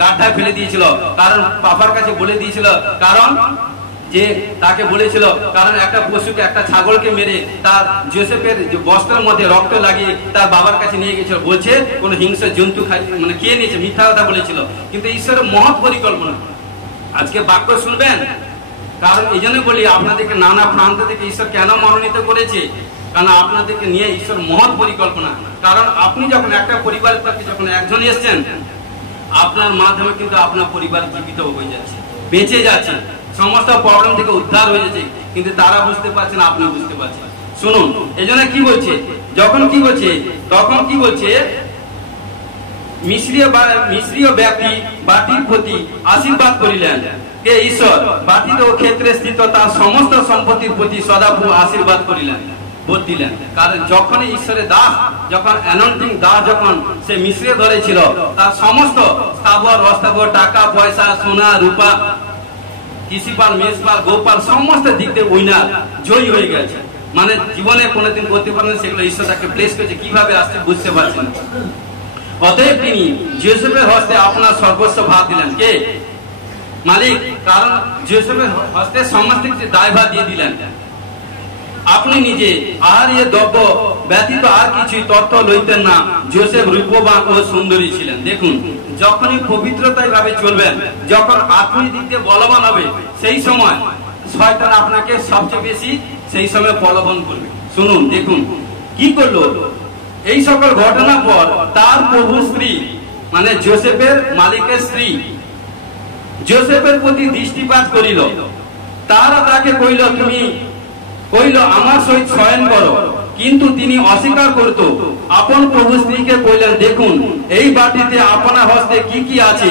গাড্ডায় ফেলে দিয়েছিল, কারণ পাপার কাছে বলে দিয়েছিল, কারণ যে তাকে বলেছিল, কারণ একটা পশুকে, একটা ছাগলকে মেরে তার যোসেফের বস্ত্রের মধ্যে রক্ত লাগিয়ে তার বাবার কাছে নিয়ে গেছিল, বলছে কোন হিংস্র জন্তু মানে কে নিয়েছে, মিথ্যা কথা বলেছিল। কিন্তু ঈশ্বরের মহৎ পরিকল্পনা, আজকে বাক্য শুনবেন। কারণ এই জন্য বলি আপনাদেরকে নানা প্রান্ত থেকে ঈশ্বর কেন মনোনীত করেছে, কারণ আপনাদেরকে নিয়ে ঈশ্বর মহৎ পরিকল্পনা। কারণ আপনি যখন একটা পরিবারের থেকে যখন একজন এসছেন, আপনার মাধ্যমে কিন্তু আপনার পরিবার জীবিত হয়ে যাচ্ছে, বেঁচে যাচ্ছে, সমস্ত প্রবলেম থেকে উদ্ধার হয়ে যাচ্ছে, কিন্তু তারা বুঝতে পারছেন, আপনি বুঝতে পারছেন। শুনুন, এই জন্য কি বলছে, তখন কি বলছে মিশ্রীয় ব্যক্তি বাটির প্রতি আশীর্বাদ করিলেন, কে ঈশ্বর, বাটিতে ও ক্ষেত্রে স্থিত তার সমস্ত সম্পত্তির প্রতি সদাপ্রভু আশীর্বাদ করিলেন, বর্তিলেন। কারণ যখন ঈশ্বরের দাস, যখন অ্যানয়েন্টিং দাস, যখন সে মিশ্রীয় ঘরে ছিল, তার সমস্ত স্থাবর অস্থাবর টাকা পয়সা সোনা রূপা শিশুপাল, মেষপাল, গোপাল সমস্ত দিক দিয়ে উইনার, জয়ী হয়ে গেছে। মানে জীবনে কোনোদিন করতে পারেন, সেগুলো ঈশ্বর তাকে প্লেস করেছে, কিভাবে আসছে বুঝতে পারছেন। অতএব তিনি যোসেফের হস্তে আপনার সর্বস্ব ভার দিলেন। কে? মালিক। কারণ যোসেফের হস্তে সমস্ত কিছু দায়ভার দিয়ে দিলেন। আপনি নিজে আহারিয়ে দ্রব্য ব্যতীত আর কিছুই তত্ত্ব লইতেন না। যোসেফ রূপবান ও সুন্দরী ছিলেন। দেখুন, যখনই পবিত্রতায় ভাবে চলবেন, যখন আত্মীয় দিক দিয়ে বলবান হবে, সেই সময় শয়তান আপনাকে সবচেয়ে বেশি সেই সময় প্রলোভন করবে। শুনুন, দেখুন কি করলো। এই সকল ঘটনার পর তার প্রভু স্ত্রী, মানে যোসেফের মালিকের স্ত্রী, যোসেফের প্রতি দৃষ্টিপাত করিল। তারা তাকে কইল আমার সহিত শয়ন করো। কিন্তু তিনি অস্বীকার করত। আপন প্রভু স্ত্রীকে কইলেন, দেখুন এই বাটিতে আপনার হস্তে কি কি আছে,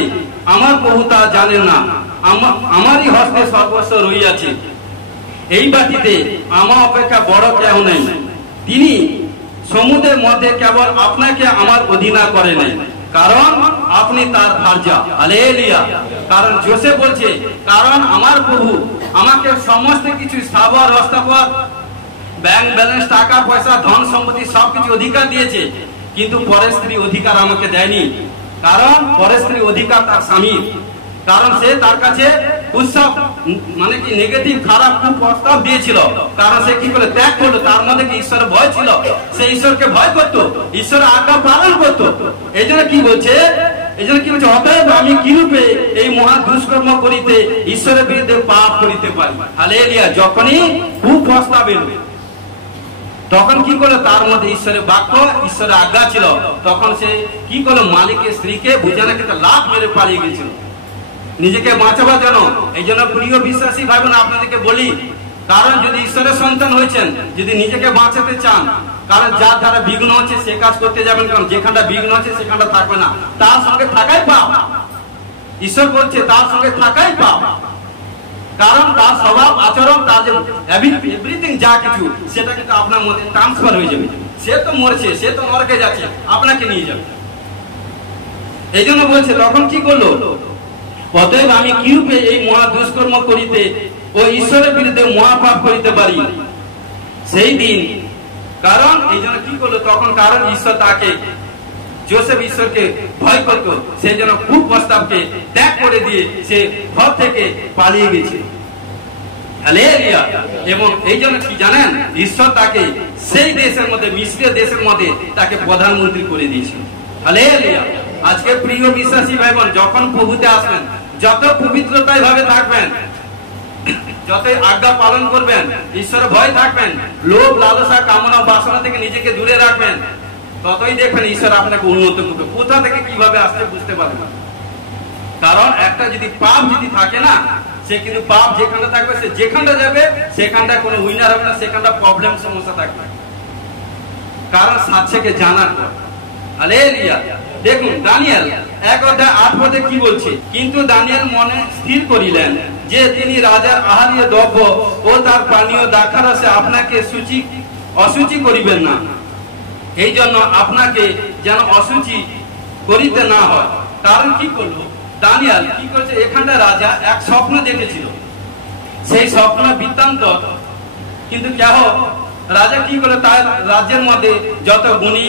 আমার প্রভু তা জানেন না। আমারই হস্তে সর্বস্ব রইয়াছে। এই বাটিতে আমার অপেক্ষা বড় কেউ নেই। তিনি সমুদ্রের মধ্যে কেবল আপনাকে আমার অধীনা করে নাই, কারণ আপনি তার ভার্যা। হালেলুয়া। কারণ যোসেফ বলছে, কারণ আমার প্রভু আমাকে সমস্ত কিছু স্থাবর অস্থাবর, ব্যাংক ব্যালেন্স, টাকা পয়সা, ধন সম্পত্তি সবকিছু অধিকার দিয়েছে, কিন্তু পরের স্ত্রী অধিকার আমাকে দেয়নি। কারণ পরের স্ত্রী অধিকার তার স্বামীর। কারণ সে তার কাছে উৎসব, মানে কি নেগেটিভ, খারাপ প্রস্তাব দিয়েছিল। কারণ সে কি করে ত্যাগ করলো। তার মধ্যে কি ঈশ্বরের ভয় ছিল, সে ঈশ্বরকে ভয় করত, ঈশ্বরের আজ্ঞা পালন করত। এই জন্য কি বলছে, অতএব আমি কিরূপে এই মহা দুষ্কর্ম করিতে, ঈশ্বরের বিরুদ্ধে পাপ করিতে পারি। হালেলুয়া। যখনই কুপ্রস্তাব এলো, তখন কি করলো, তার মধ্যে ঈশ্বরের বাক্য, ঈশ্বরের আজ্ঞা ছিল। তখন সে কি করলো, মালিকের স্ত্রীকে বুঝানোর ক্ষেত্রে লাভ মেরে পালিয়ে গেছিল, নিজেকে বাঁচাবার জন্য। এই জন্য প্রিয় বিশ্বাসী ভাই বোন, আপনাদেরকে বলি, কারণ যদি ঈশ্বরের সন্তান হয়েছেন, যদি নিজেকে বাঁচাতে চান, কারণ যার দ্বারা বিঘ্ন হচ্ছে সে কাজ করতে যাবেন, কারণ যেখানটা বিঘ্ন হচ্ছে সেখানটা থাকবে না, তার সঙ্গে থাকাই পাপ। ঈশ্বর বলছে তার সঙ্গে থাকাই পাপ। কারণ তার স্বভাব, আচরণ, তার যে এভরিথিং যা কিছু, সেটা কিন্তু আপনার মধ্যে ট্রান্সফার হয়ে যাবে। সে তো মরছে, সে তো নরকে যাচ্ছে, আপনাকে নিয়ে যাবে। এই জন্য বলছে, তখন কি করলো, অতএব আমি কিরূপে এই মহা দুষ্কর্ম করিতে ও ঈশ্বরের বিরুদ্ধে মহাপাপ করিতে পারি সেই দিন। কারণ এই জন্য কি করলো তখন, কারণ ঈশ্বর তাকে, যোসেফ ঈশ্বরকে ভয় করত, সেই জন্য খুব প্রস্তাবকে ত্যাগ করে দিয়ে সে ঘর থেকে পালিয়ে গেছে। হালেলুয়া। এবং এই জন্য কি জানেন, ঈশ্বর তাকে সেই দেশের মধ্যে, মিশ্রীয় দেশের মধ্যে তাকে প্রধানমন্ত্রী করে দিয়েছিল। হালেলুয়া। আজকে প্রিয় বিশ্বাসী ভাই বোন, যখন প্রভুতে আসবেন, যত পবিত্রতায় ভাবে থাকবেন, যতই আজ্ঞা পালন করবেন, ঈশ্বরের ভয় থাকবেন, লোভ, লালসা, কামনা, বাসনা থেকে নিজেকে দূরে রাখবেন, ততই দেখবেন ঈশ্বর আপনাকে উন্নত করবে। কোথা থেকে কিভাবে আসতে বুঝতে পারবেন। কারণ একটা যদি পাপ যদি থাকে না, সে কিন্তু পাপ যেখানে থাকবে, সে যেখানটা যাবে সেখানটা কোনো উইনার হবে না, সেখানটা প্রবলেম, সমস্যা থাকবে। কারণ সাচ্ছেকে জানার পর। হালেলুয়া। দেখুন দানিয়েল 1:8 কি বলছে, কিন্তু দানিয়েল মনে স্থির করিলেন যে তিনি রাজার আহারীয় দ্রব্য ও তার পানীয় দ্রাক্ষারসে আপনাকে অসুচি করিবেন না। এই জন্য আপনাকে যেন অসুচি করিতে না হয়। কারণ কি করলো দানিয়েল, কি করছে, এখানটা রাজা এক স্বপ্ন দেখেছিল। সেই স্বপ্ন বৃত্তান্ত কিন্তু কেহ রাজা কি করে, তার রাজ্যের মধ্যে যত গুণী,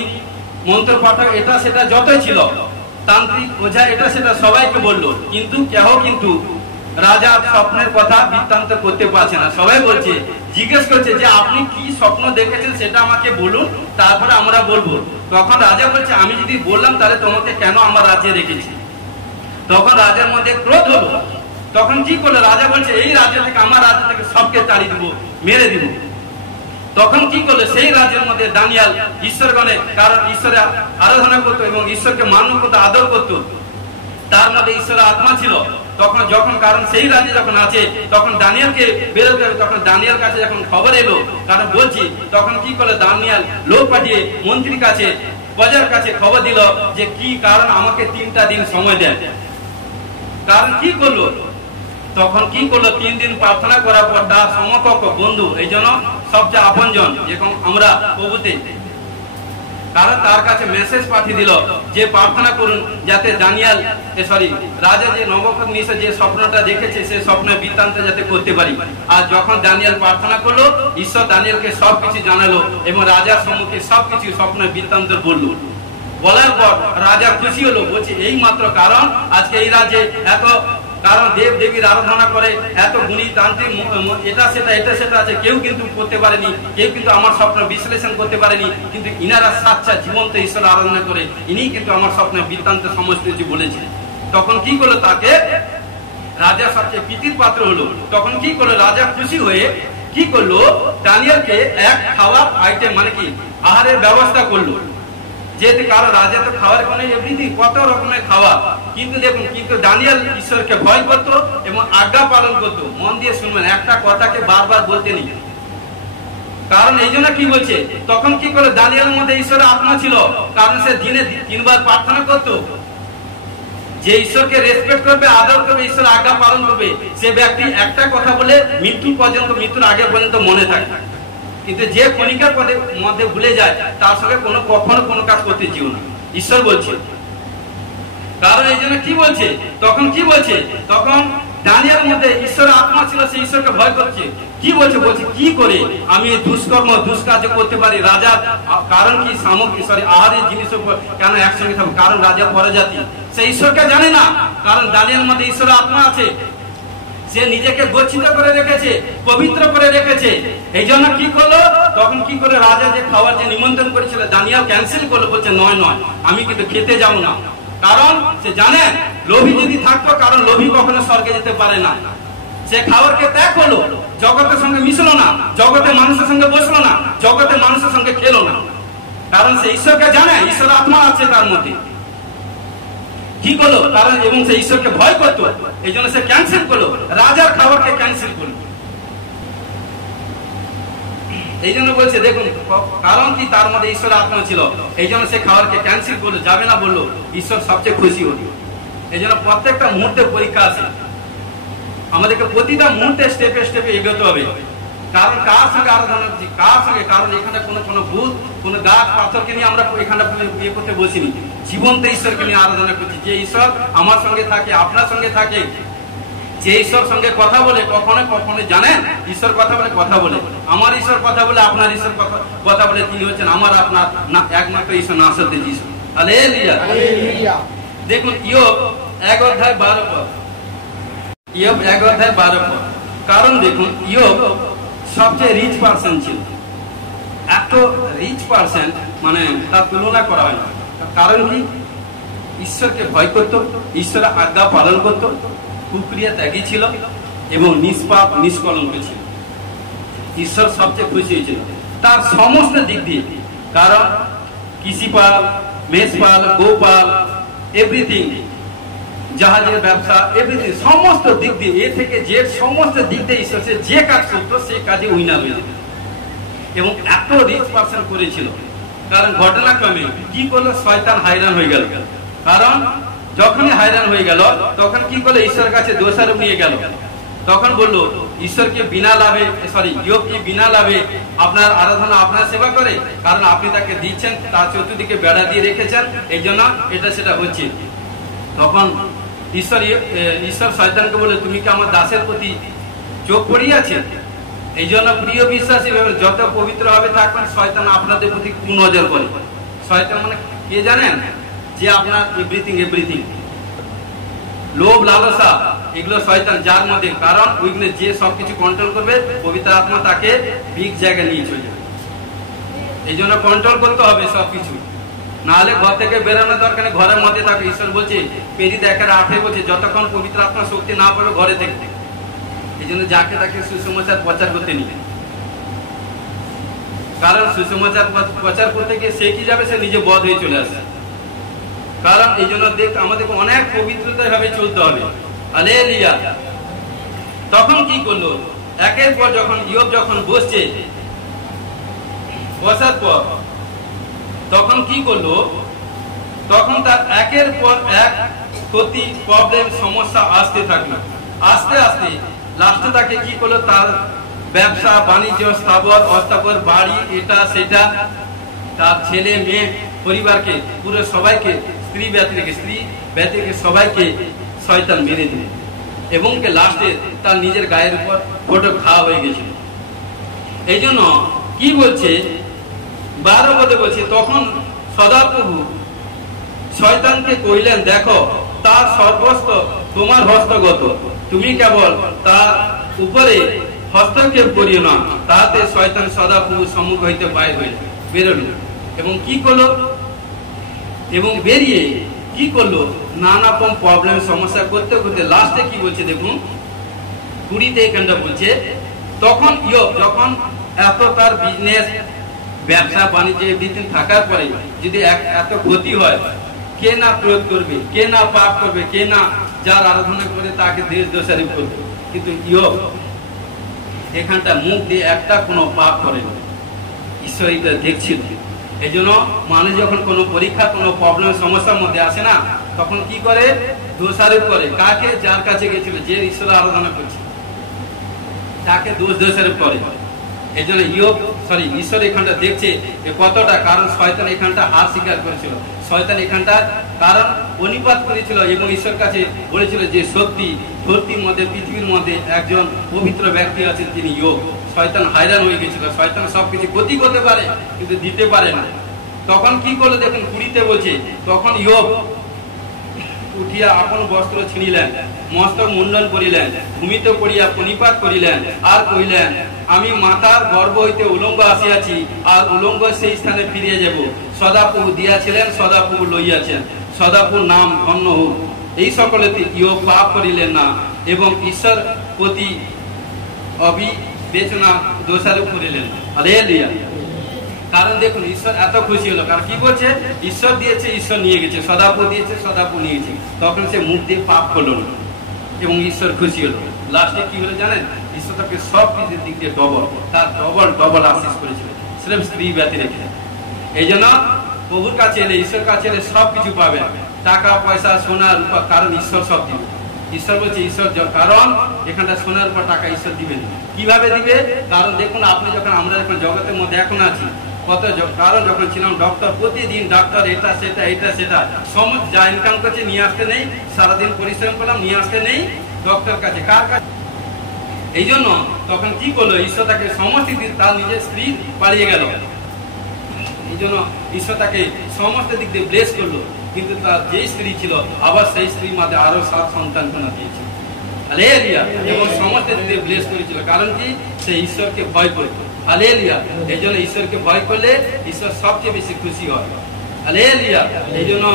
মন্ত্র পাঠক, এটা সেটা যতই ছিল, তান্ত্রিক, ওঝা, এটা সেটা সবাইকে বললো, কিন্তু কেহ কিন্তু রাজার স্বপ্নের কথা বৃত্তান্ত করতে পারছে না। সবাই বলছে, জিজ্ঞেস করছে যে আপনি কি স্বপ্ন দেখেছেন সেটা আমাকে বলুন, তারপরে আমরা বলবো। তখন রাজা বলছে, আমি যদি বললাম তাহলে তোমাকে কেন আমার রাজ্যে রেখেছি। তখন রাজার মধ্যে ক্রোধ হলো। তখন কি করলো, রাজা বলছে এই রাজ্য থেকে, আমার রাজ্য থেকে সবকে তাড়িয়ে দিব, মেরে দিব। তখন কি করলো, সেই রাজ্যের মধ্যে দানিয়েল ঈশ্বরগণে, কারণ ঈশ্বরের আরাধনা করতো এবং ঈশ্বরকে মান্য করতো, আদর করতো, তার মধ্যে ঈশ্বরের আত্মা ছিল। তখন যখন, কারণ সেই রাজ্যে যখন আছে, তখন দানিয়েলকে বেরোতে হবে। তখন দানিয়েল কাছে যখন খবর এলো, কারণ বলছি, তখন কি করলো দানিয়েল লোক পাঠিয়ে মন্ত্রীর কাছে, প্রজার কাছে খবর দিল যে কি কারণ, আমাকে 3টা দিন সময় দেন। কারণ কি করলো, তখন কি করলো, 3 দিন প্রার্থনা করার পর তার সমকক্ষ বন্ধু, এই জন্য সবচেয়ে আপনজন, যেরকম আমরা প্রভুতে কারণ তার কাছে মেসেজ পাঠিয়ে দিল যে প্রার্থনা করুন যাতে দানিয়েল রাজা যে নবুকদনেসর যে স্বপ্নটা দেখেছে সেই স্বপ্নের বৃত্তান্ত যাতে করতে পারি। আর যখন দানিয়েল প্রার্থনা করলো, ঈশ্বর দানিয়েলকে সবকিছু জানালো এবং রাজার সম্মুখে সবকিছু স্বপ্নের বৃত্তান্ত বলল। বলার পর রাজা খুশি হলো, বলছে এই মাত্র কারণ আজকে এই রাজ্যে এত, কারণ দেব দেবীর আরাধনা করে, এত গুণী তান্ত্রিক এটা সেটা আছে, কেউ কিন্তু করতে পারেনি, কেউ কিন্তু আমার স্বপ্ন বিশ্লেষণ করতে পারেনি, কিন্তু ইনারা সাচ্চা জীবন্ত ঈশ্বর আরাধনা করে, ইনি কিন্তু আমার স্বপ্নের বৃত্তান্ত সমস্ত কিছু বলেছেন। তখন কি করলো, তাকে রাজা সবচেয়ে প্রীতির পাত্র হলো। তখন কি করলো, রাজা খুশি হয়ে কি করলো, দানিয়েলকে এক খাওয়ার আইটেম মানে কি আহারের ব্যবস্থা করলো। যেহেতু কারণ রাজা তো খাওয়ার কোনো এভরিথিং কত রকমের খাওয়া, কিন্তু দেখুন কিন্তু দানিয়েল ঈশ্বরকে ভয় করত এবং আজ্ঞা পালন করত। মন দিয়ে শুনবেন, একটা কথাকে বারবার বলতে নেই। কারণ এই জন্য কি বলছে, তখন কি করে দানিয়েলের মধ্যে ঈশ্বরের আত্মা ছিল, কারণ সে দিনে 3 বার প্রার্থনা করত। যে ঈশ্বরকে রেসপেক্ট করবে, আদর করবে, ঈশ্বর আজ্ঞা পালন করবে, সে ব্যক্তি একটা কথা বলে মৃত্যু পর্যন্ত, মৃত্যুর আগে পর্যন্ত মনে থাকে। কিন্তু যে ক্ষণিকার মধ্যে ভুলে যায়, তার সঙ্গে কখনো কোনো কাজ করতে যেও না, ঈশ্বর বলছে। কারণ এই জন্য কি বলছে, তখন কি বলছে, তখন দানিয়েলের মধ্যে ঈশ্বরের আত্মা ছিল, সে ঈশ্বরকে ভয় করছে। কি বলছে, বলছে কি করে আমি দুষ্কর্ম দুষ্কার্য করতে পারি রাজা, কারণ কি সামগ্রী আহারের জিনিস কেন একসঙ্গে থাকবে, কারণ রাজা পরজাতি, সে ঈশ্বরকে জানে না। কারণ দানিয়েলের মধ্যে ঈশ্বরের আত্মা আছে, সে নিজেকে গচ্ছিত করে রেখেছে, পবিত্র করে রেখেছে। এই জন্য কি করলো, তখন কি করে রাজা যে খাওয়ার যে নিমন্ত্রণ করেছিল, দানিয়েল ক্যান্সেল করলো, বলছে নয় আমি কিন্তু খেতে যাবো না। কারণ সে জানে লোভী যদি থাকতো, কারণ লোভী কখনো স্বর্গে যেতে পারে না। সে খাবারকে ত্যাগ করলো, জগতের সঙ্গে মিশলো না, জগতে মানুষের সঙ্গে বসলো না, জগতে মানুষের সঙ্গে খেলো না। কারণ সে ঈশ্বরকে জানে, ঈশ্বর আত্মা আছে তার মধ্যে। কি করলো, কারণ এবং সে ঈশ্বরকে ভয় করতো, এই জন্য সে ক্যান্সেল করলো, রাজার খাবারকে ক্যান্সেল করলো। এই জন্য বলছে দেখুন, কারণ কি তার মধ্যে ঈশ্বর আত্মা ছিল, এই জন্য সে খাবারকে ক্যান্সেল করলো, যাবে না বললো। ঈশ্বর সবচেয়ে খুশি হলো। এই জন্য প্রত্যেকটা মুহূর্তে পরীক্ষা আছে, আমাদেরকে প্রতিটা মুহূর্তে স্টেপে স্টেপে এগোতে হবে। কারণ কার সঙ্গে আরাধনা করছি, কার সঙ্গে, কারণ এখানে কোনো ভূত, কোনো গাছ পাথরকে নিয়ে আমরা এখানে বিয়ে করতে বসিনি, জীবন্ত ঈশ্বরকে নিয়ে আরাধনা করছি। যে ঈশ্বর আমার সঙ্গে থাকে, আপনার সঙ্গে থাকে, যে ঈশ্বর সঙ্গে কথা বলে, কখনো জানেন ঈশ্বর কথা বলে আমার ঈশ্বর কথা বলে, আপনার ঈশ্বর কথা বলে, তিনি হচ্ছেন আমার আপনার না একমাত্র ঈশ্বর, না আসলে যিশু। হালেলুয়া। দেখুন ইয়োব 1:12 পদ, ইয়োব 1:12 পদ। কারণ দেখুন ইয়োব সবচেয়ে রিচ পার্সন ছিল, এত রিচ পার্সন মানে তার তুলনা করা হয় না। কারণ কি, ঈশ্বরকে ভয় করত, ঈশ্বরের আজ্ঞা পালন করত, কুক্রিয়া ত্যাগী ছিল এবং নিষ্পাপ নিষ্কলঙ্ক ছিল। ঈশ্বর সবচেয়ে খুশি হয়েছিল তার সমস্ত দিক দিয়ে। কারণ কৃষিপাল, মেষপাল, গোপাল, এভরিথিং, জাহাজের ব্যবসা, এভরিথিং, সমস্ত দিক দিয়ে, এ থেকে যে সমস্ত দিক দিয়ে ঈশ্বর যে কাজ করতো সেই কাজে উইনার হয়ে যেত এবং এত রিচ পার্সন করেছিল। কারণ ঘটনাক্রমে কি করলো, শয়তান হায়রান হয়ে গেল। কারণ যখনই হায়রান হয়ে গেল, তখন কি করলো, ঈশ্বরের কাছে দোষারোপ নিয়ে গেল। তখন বললো ঈশ্বরকে বিনা লাভে, ইয়োবকে বিনা লাভে আপনার আরাধনা, আপনার সেবা করে, কারণ আপনি তাকে দিচ্ছেন, তার চতুর্দিকে বেড়া দিয়ে রেখেছেন, এই জন্য এটা সেটা হচ্ছে। তখন ঈশ্বর শয়তানকে বলে, তুমি কি আমার দাসের প্রতি চোখ পড়িয়াছে? এই জন্য প্রিয় বিশ্বাসী যত পবিত্র ভাবে থাকবেন, শয়তান আপনাদের প্রতি কুনজর করে। শয়তান মানে কে জানেন, যে আপনার এভরিথিং লোভ, লালসা, এগুলো শয়তান যার মধ্যে, কারণ ওইগুলো যে সবকিছু কন্ট্রোল করবে, পবিত্র আত্মা তাকে বিগ জায়গায় নিয়ে চলে যাবে। এই জন্য কন্ট্রোল করতে হবে সবকিছু, নাহলে ঘর থেকে বেরোনোর দরকার নেই, ঘরের মধ্যে থাকবে। ঈশ্বর বলছে পেরিত 1:8 বলছে, যতক্ষণ পবিত্র আত্মা শক্তি না পাবে ঘরে থেকে। এই জন্য যাকে তাকে সুসমাচার প্রচার করতে নিবে, কারণ সুসমাচার প্রচার করতে গিয়ে সে কি যাবে, সে নিজে বধ হয়ে চলে আসে। কারণ এই জন্য আমাদেরকে অনেক পবিত্রতা ভাবে চলতে হবে। হালেলুয়া। তখন কি করলো, একের পর যখন ইয়োব যখন বসছে, বসার পর তখন কি করলো, তখন তার একের পর এক ক্ষতি, প্রবলেম, সমস্যা আসতে থাকলো। আস্তে আস্তে লাস্টে তাকে কি করলো, তার ব্যবসা বাণিজ্য, স্থাবর অস্থাবর, বাড়ি, এটা সেটা তার ছেলে মেয়ে পরিবারকে পুরো সবাইকে স্ত্রী ব্যতিরেকে সবাইকে শয়তান মেরে দিল এবং লাস্টে তার নিজের গায়ের উপর ফটো খাওয়া হয়ে গেছিল। এই জন্য কি বলছে 12 পদে বলছে, তখন সদাপ্রভু শয়তানকে কহিলেন, দেখো তার সর্বস্ব তোমার হস্তগত, তুমি কেবল তার উপরে হস্তক্ষেপ করিও না। তাতে শয়তান সদাপ্রভু সম্মুখ হইতে বাইর হয়ে বেরোল এবং কি করলো, এবং বেরিয়ে কি করলো, নানা রকম প্রবলেম সমস্যা করতে করতে লাস্টে কি বলছে দেখুন 20 এখানটা বলছে, তখন ইয়োব যখন এত তার বিজনেস ব্যবসা বাণিজ্য এভরিথিং থাকার পরে যদি এত ক্ষতি হয়, কে না প্রয়োগ করবে, কে না পাপ করবে, কে না যার আরাধনা করে তাকে দেশ দোষারোপ করবে, কিন্তু ইয়োব এখানটা মুখ দিয়ে একটা কোনো পাপ করেনি, ঈশ্বর এটা দেখছিল। এই জন্য মানুষ যখন কোনো পরীক্ষা কোনো প্রবলেম সমস্যার মধ্যে আসে না, তখন কি করে, দোষারোপ করে কাকে, যার কাছে গেছিল, যে ঈশ্বর আরাধনা করছে তাকে দোষারোপ করে। এই জন্য ঈশ্বর এখানটা দেখছে যে কতটা, কারণ শয়তান এখানটা হার স্বীকার করেছিল, শয়তান এখানটা কারণ অনুবাদ করেছিল এবং ঈশ্বর কাছে বলেছিল যে সত্যির মধ্যে পৃথিবীর মধ্যে একজন পবিত্র ব্যক্তি আছেন, তিনি ইয়োব। শয়তান হায়রান হয়ে গেছিল, শয়তান সবকিছু গতি করতে পারে কিন্তু দিতে পারে না। তখন কি করলো দেখুন 20 বলছে, তখন ইয়োব উঠিয়া আপন বস্ত্র ছিনিলেন, মস্তক মুন্ডন করিলেন, ভূমিতে পড়িয়া প্রণিপাত করিলেন, আর কহিলেন, আমি মাতার গর্ভ হইতে উলঙ্গ আসিয়াছি, আর উলঙ্গ সেই স্থানে ফিরিয়ে যাব। সদাপ্রভু দিয়াছিলেন, সদাপ্রভু লইয়াছেন, সদাপ্রভুর নাম ধন্য হোক। এই সকলেতে ইয়োব পাপ করিলেন না এবং ঈশ্বর প্রতি অবিবেচনা দোষারোপ করিলেন না। হালেলুয়া। কারণ দেখুন ঈশ্বর এত খুশি হলো, কারণ কি বলছে, ঈশ্বর দিয়েছে, ঈশ্বর নিয়ে গেছে, সদাপ্রভু দিয়েছে, সদাপ্রভু নিয়েছে, তখন সে মুখ দিয়ে পাপ করলো না এবং ঈশ্বর খুশি হলো। লাস্টে কি হলো জানেন, ঈশ্বর তাকে সব কিছুর দিক দিয়ে তার ডবল আশীষ করেছিল, সির্ফ স্ত্রী ব্যতি রেখে। এই জন্য প্রভুর কাছে এলে, ঈশ্বর কাছে এলে সব কিছু পাবে, টাকা পয়সা সোনা রূপা, কারণ ঈশ্বর সব দিবে। ঈশ্বর বলছে ঈশ্বর, কারণ এখানটা সোনার উপর টাকা ঈশ্বর দিবেন। কিভাবে দিবে, কারণ দেখুন আমরা যখন জগতের মধ্যে এখন আছি, কারণ যখন ছিলাম ডক্টর, প্রতিদিন ডাক্তার এটা সেটা সমস্ত যা ইনকাম করছে নিয়ে আসতে নেই, সারাদিন পরিশ্রম করলাম নিয়ে আসতে নেই ডক্টর কাছে, কার কাছে। এই জন্য তখন কি করলো, ঈশ্বর তাকে সমস্ত তার নিজের স্ত্রী পালিয়ে গেল। এই জন্য ঈশ্বর তাকে সমস্ত দিক দিয়ে ব্লেস করলো, কিন্তু তার যে স্ত্রী ছিল আবার সেই স্ত্রীর মধ্যে আরো 7 সন্তান দিয়েছে। হালেলুয়া। এবং সমস্ত দিক দিয়ে ব্লেস করেছিল, কারণ কি, সে ঈশ্বরকে ভয় করত। হালেলুয়া। এই জন্য ঈশ্বরকে ভয় করলে ঈশ্বর সবচেয়ে বেশি খুশি হয়। হালেলুয়া। এই জন্য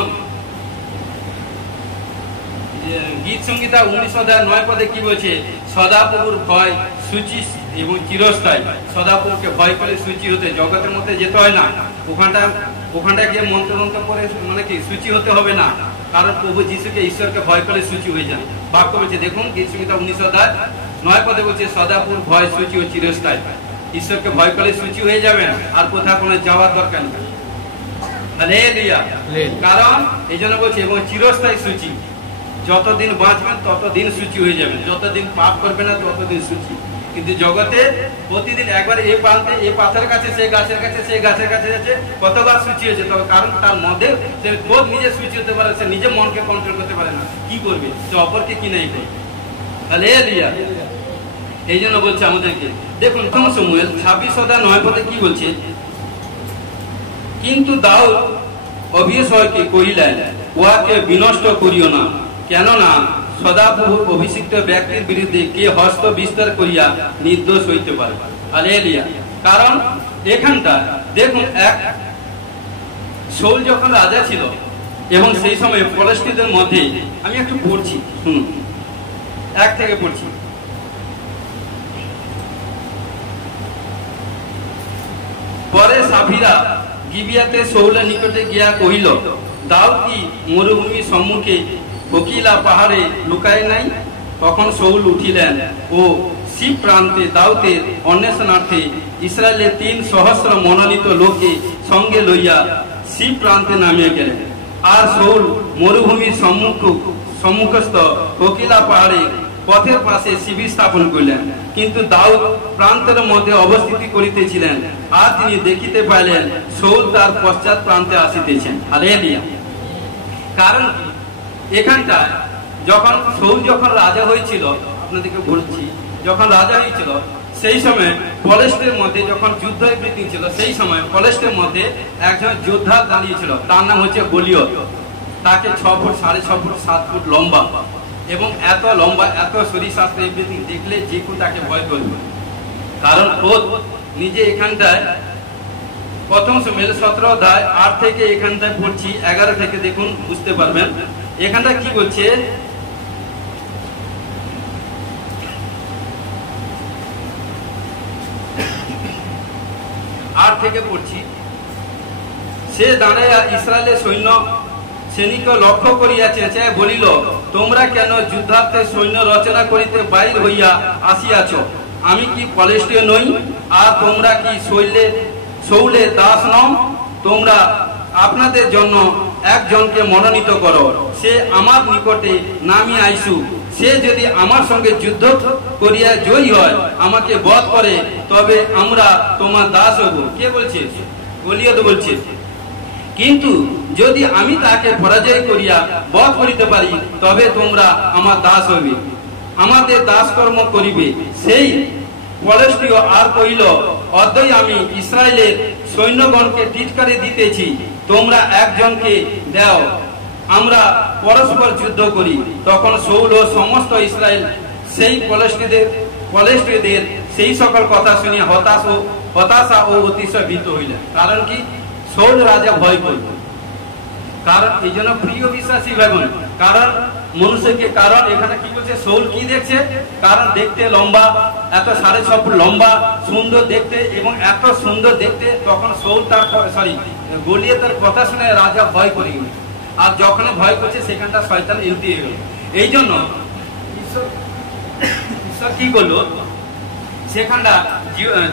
গীত সংহিতা 19:9 কি বলছে, সদাপ্রভুর ভয় সূচি এবং চিরস্থায়ী। সদাপ্রভুকে ভয় করে সূচি হতে, জগতের মধ্যে যেতে হয় না, ওখানটা গিয়ে মন্ত্র করে মানে কি সূচি হতে হবে না, কারণ প্রভু যিশুকে ঈশ্বরকে ভয় করে সূচি হয়ে যান। বাক্য বলছে দেখুন গীত সংহিতা 19:9 বলছে, সদাপ্রভুর ভয় সূচি ও চিরস্থায়ী। ঈশ্বরকে ভয় করে সূচি হয়ে যাবেন, আর কোথাও কোনো যাওয়ার দরকার নেই। হালেলুয়া। কারণ এই জন্য বলছে, এবং চিরস্থায়ী সূচি, যতদিন বাঁচবেন ততদিন সূচি হয়ে যাবেন, যতদিন পাপ করবে না ততদিন সূচি। কিন্তু জগতে প্রতিদিন একবার এই প্রান্তে, এই পাথরের কাছে, সেই গাছের কাছে, সেই গাছের কাছে যাচ্ছে, কতবার সূচি হয়েছে, তবে কারণ তার মধ্যে সে খোদ নিজে সূচি হতে পারে, সে নিজে মনকে কন্ট্রোল করতে পারে না, কি করবে, সে অপরকে কি নাই করবে। হালেলুয়া। এই জন্য বলছে আমাদেরকে, দেখুন সমুয়েল 26:9 কি বলছে, কিন্তু দাউদ অভিষয়কে কহিলেন, উহাকে বিনষ্ট করিও না, কেননা সদাপ্রভুর অভিষিক্ত ব্যক্তির বিরুদ্ধে কে হস্ত বিস্তার করিয়া নির্দোষ হইতে পারে। হালেলুয়া। কারণ এখানটা দেখুন, এক শাউল যখন রাজা ছিল এবং সেই সময় ফিলিস্তিনদের মধ্যে, আমি একটু পড়ছি শুনুন, 1 থেকে পড়ছি। পরে সাফিরা গিবিয়াতে শাউলের নিকটে গিয়া কহিল, দাউদ কি মরুভূমির সম্মুখে হকিলা পাহাড়ে লুকায় নাই? তখন শাউল উঠিলেন ও শিব প্রান্তে দাউদের অন্বেষণার্থে ইসরায়েলের 3 সহস্র মনোনীত লোককে সঙ্গে লইয়া শিব প্রান্তে নামিয়ে গেলেন। আর শাউল মরুভূমির সম্মুখস্থ হকিলা পাহাড়ে পথের পাশে শিবির স্থাপন করলেন। কিন্তু দাউদ প্রান্তের মধ্যে অবস্থিতি করিতেছিলেন, আর তিনি দেখিতে পাইলেন শাউল তার পশ্চাৎ প্রান্তে আসিতেছেন। হালেলুয়া। কারণ এখানটা যখন শাউল যখন রাজা হয়েছিল, আপনাদেরকে বলছি, যখন রাজা হয়েছিল সেই সময় পলেস্টের মধ্যে যখন যুদ্ধ এভরিথিং ছিল, সেই সময় পলেস্টের মধ্যে একজন যোদ্ধা দাঁড়িয়েছিল, তার নাম হচ্ছে গলিয়ত। তাকে 6 ফুট 6.5 ফুট 7 ফুট লম্বা, এবং এত লম্বা, এত শরীর স্বাস্থ্য এভরিথিং দেখলে যে কেউ তাকে ভয় করবে। কারণ ও নিজে এখানটায় প্রথম সামুয়েল 17 অধ্যায় 8 থেকে এখানটায় পড়ছি 11 থেকে দেখুন, বুঝতে পারবেন এখানটা কি বলছে। 8 থেকে পড়ছি। সে দাঁড়াইয়া ইসরায়েলের সৈন্য সেনিকে লক্ষ্য করিয়া চেঁচাইয়া বলিল, তোমরা কেন যুদ্ধার্থে সৈন্য রচনা করিতে বাইর হইয়া আসিয়াছ? আমি কি পলেষ্টীয় নই? আর তোমরা কি শাউলের দাস নও? তোমরা আপনাদের জন্য একজনকে মনোনীত করো, সে আমার নিকটে নামিয়া আইসু। সে যদি আমার সঙ্গে যুদ্ধ করিয়া জয়ী হয়, আমাকে বধ করে, তবে আমরা তোমার দাস হব। কে বলছে? গলিয়ত বলছে। কিন্তু যদি আমি তাকে পরাজয় করিয়া বধ করিতে পারি, তবে তোমরা আমার দাস হইবে, আমাদের দাসকর্ম করিবে। সেই পলেষ্টীয় আর কহিল, অদ্বৈ আমি ইসরায়েলের সৈন্যগণকে টিটকারি দিতেছি, তোমরা একজনকে দাও, আমরা পরস্পর যুদ্ধ করি। তখন শাউল ও সমস্ত ইসরায়েল সেই পলেষ্টীয়দের সেই সকল কথা শুনিয়া হতাশা ও অতিশয় ভীত হইলেন। কারণ কি? শাউল রাজা ভয় করল। কারণ এই জন্য প্রিয় বিশ্বাসী ভাই বোন, কারণ মনুষ্যকে, কারণ এখানে কি বলছে, শাউল কি দেখছে? কারণ দেখতে লম্বা, এত 6.5 ফুট লম্বা, সুন্দর দেখতে, এবং এত সুন্দর দেখতে। তখন শাউল গলিয়তের কথা শুনে রাজা ভয় করে গেল। আর যখন ভয় করছে সেখানটা শয়তান এন্ট্রি হয়ে গেল। এই জন্য ঈশ্বর কি করলো, সেখানটা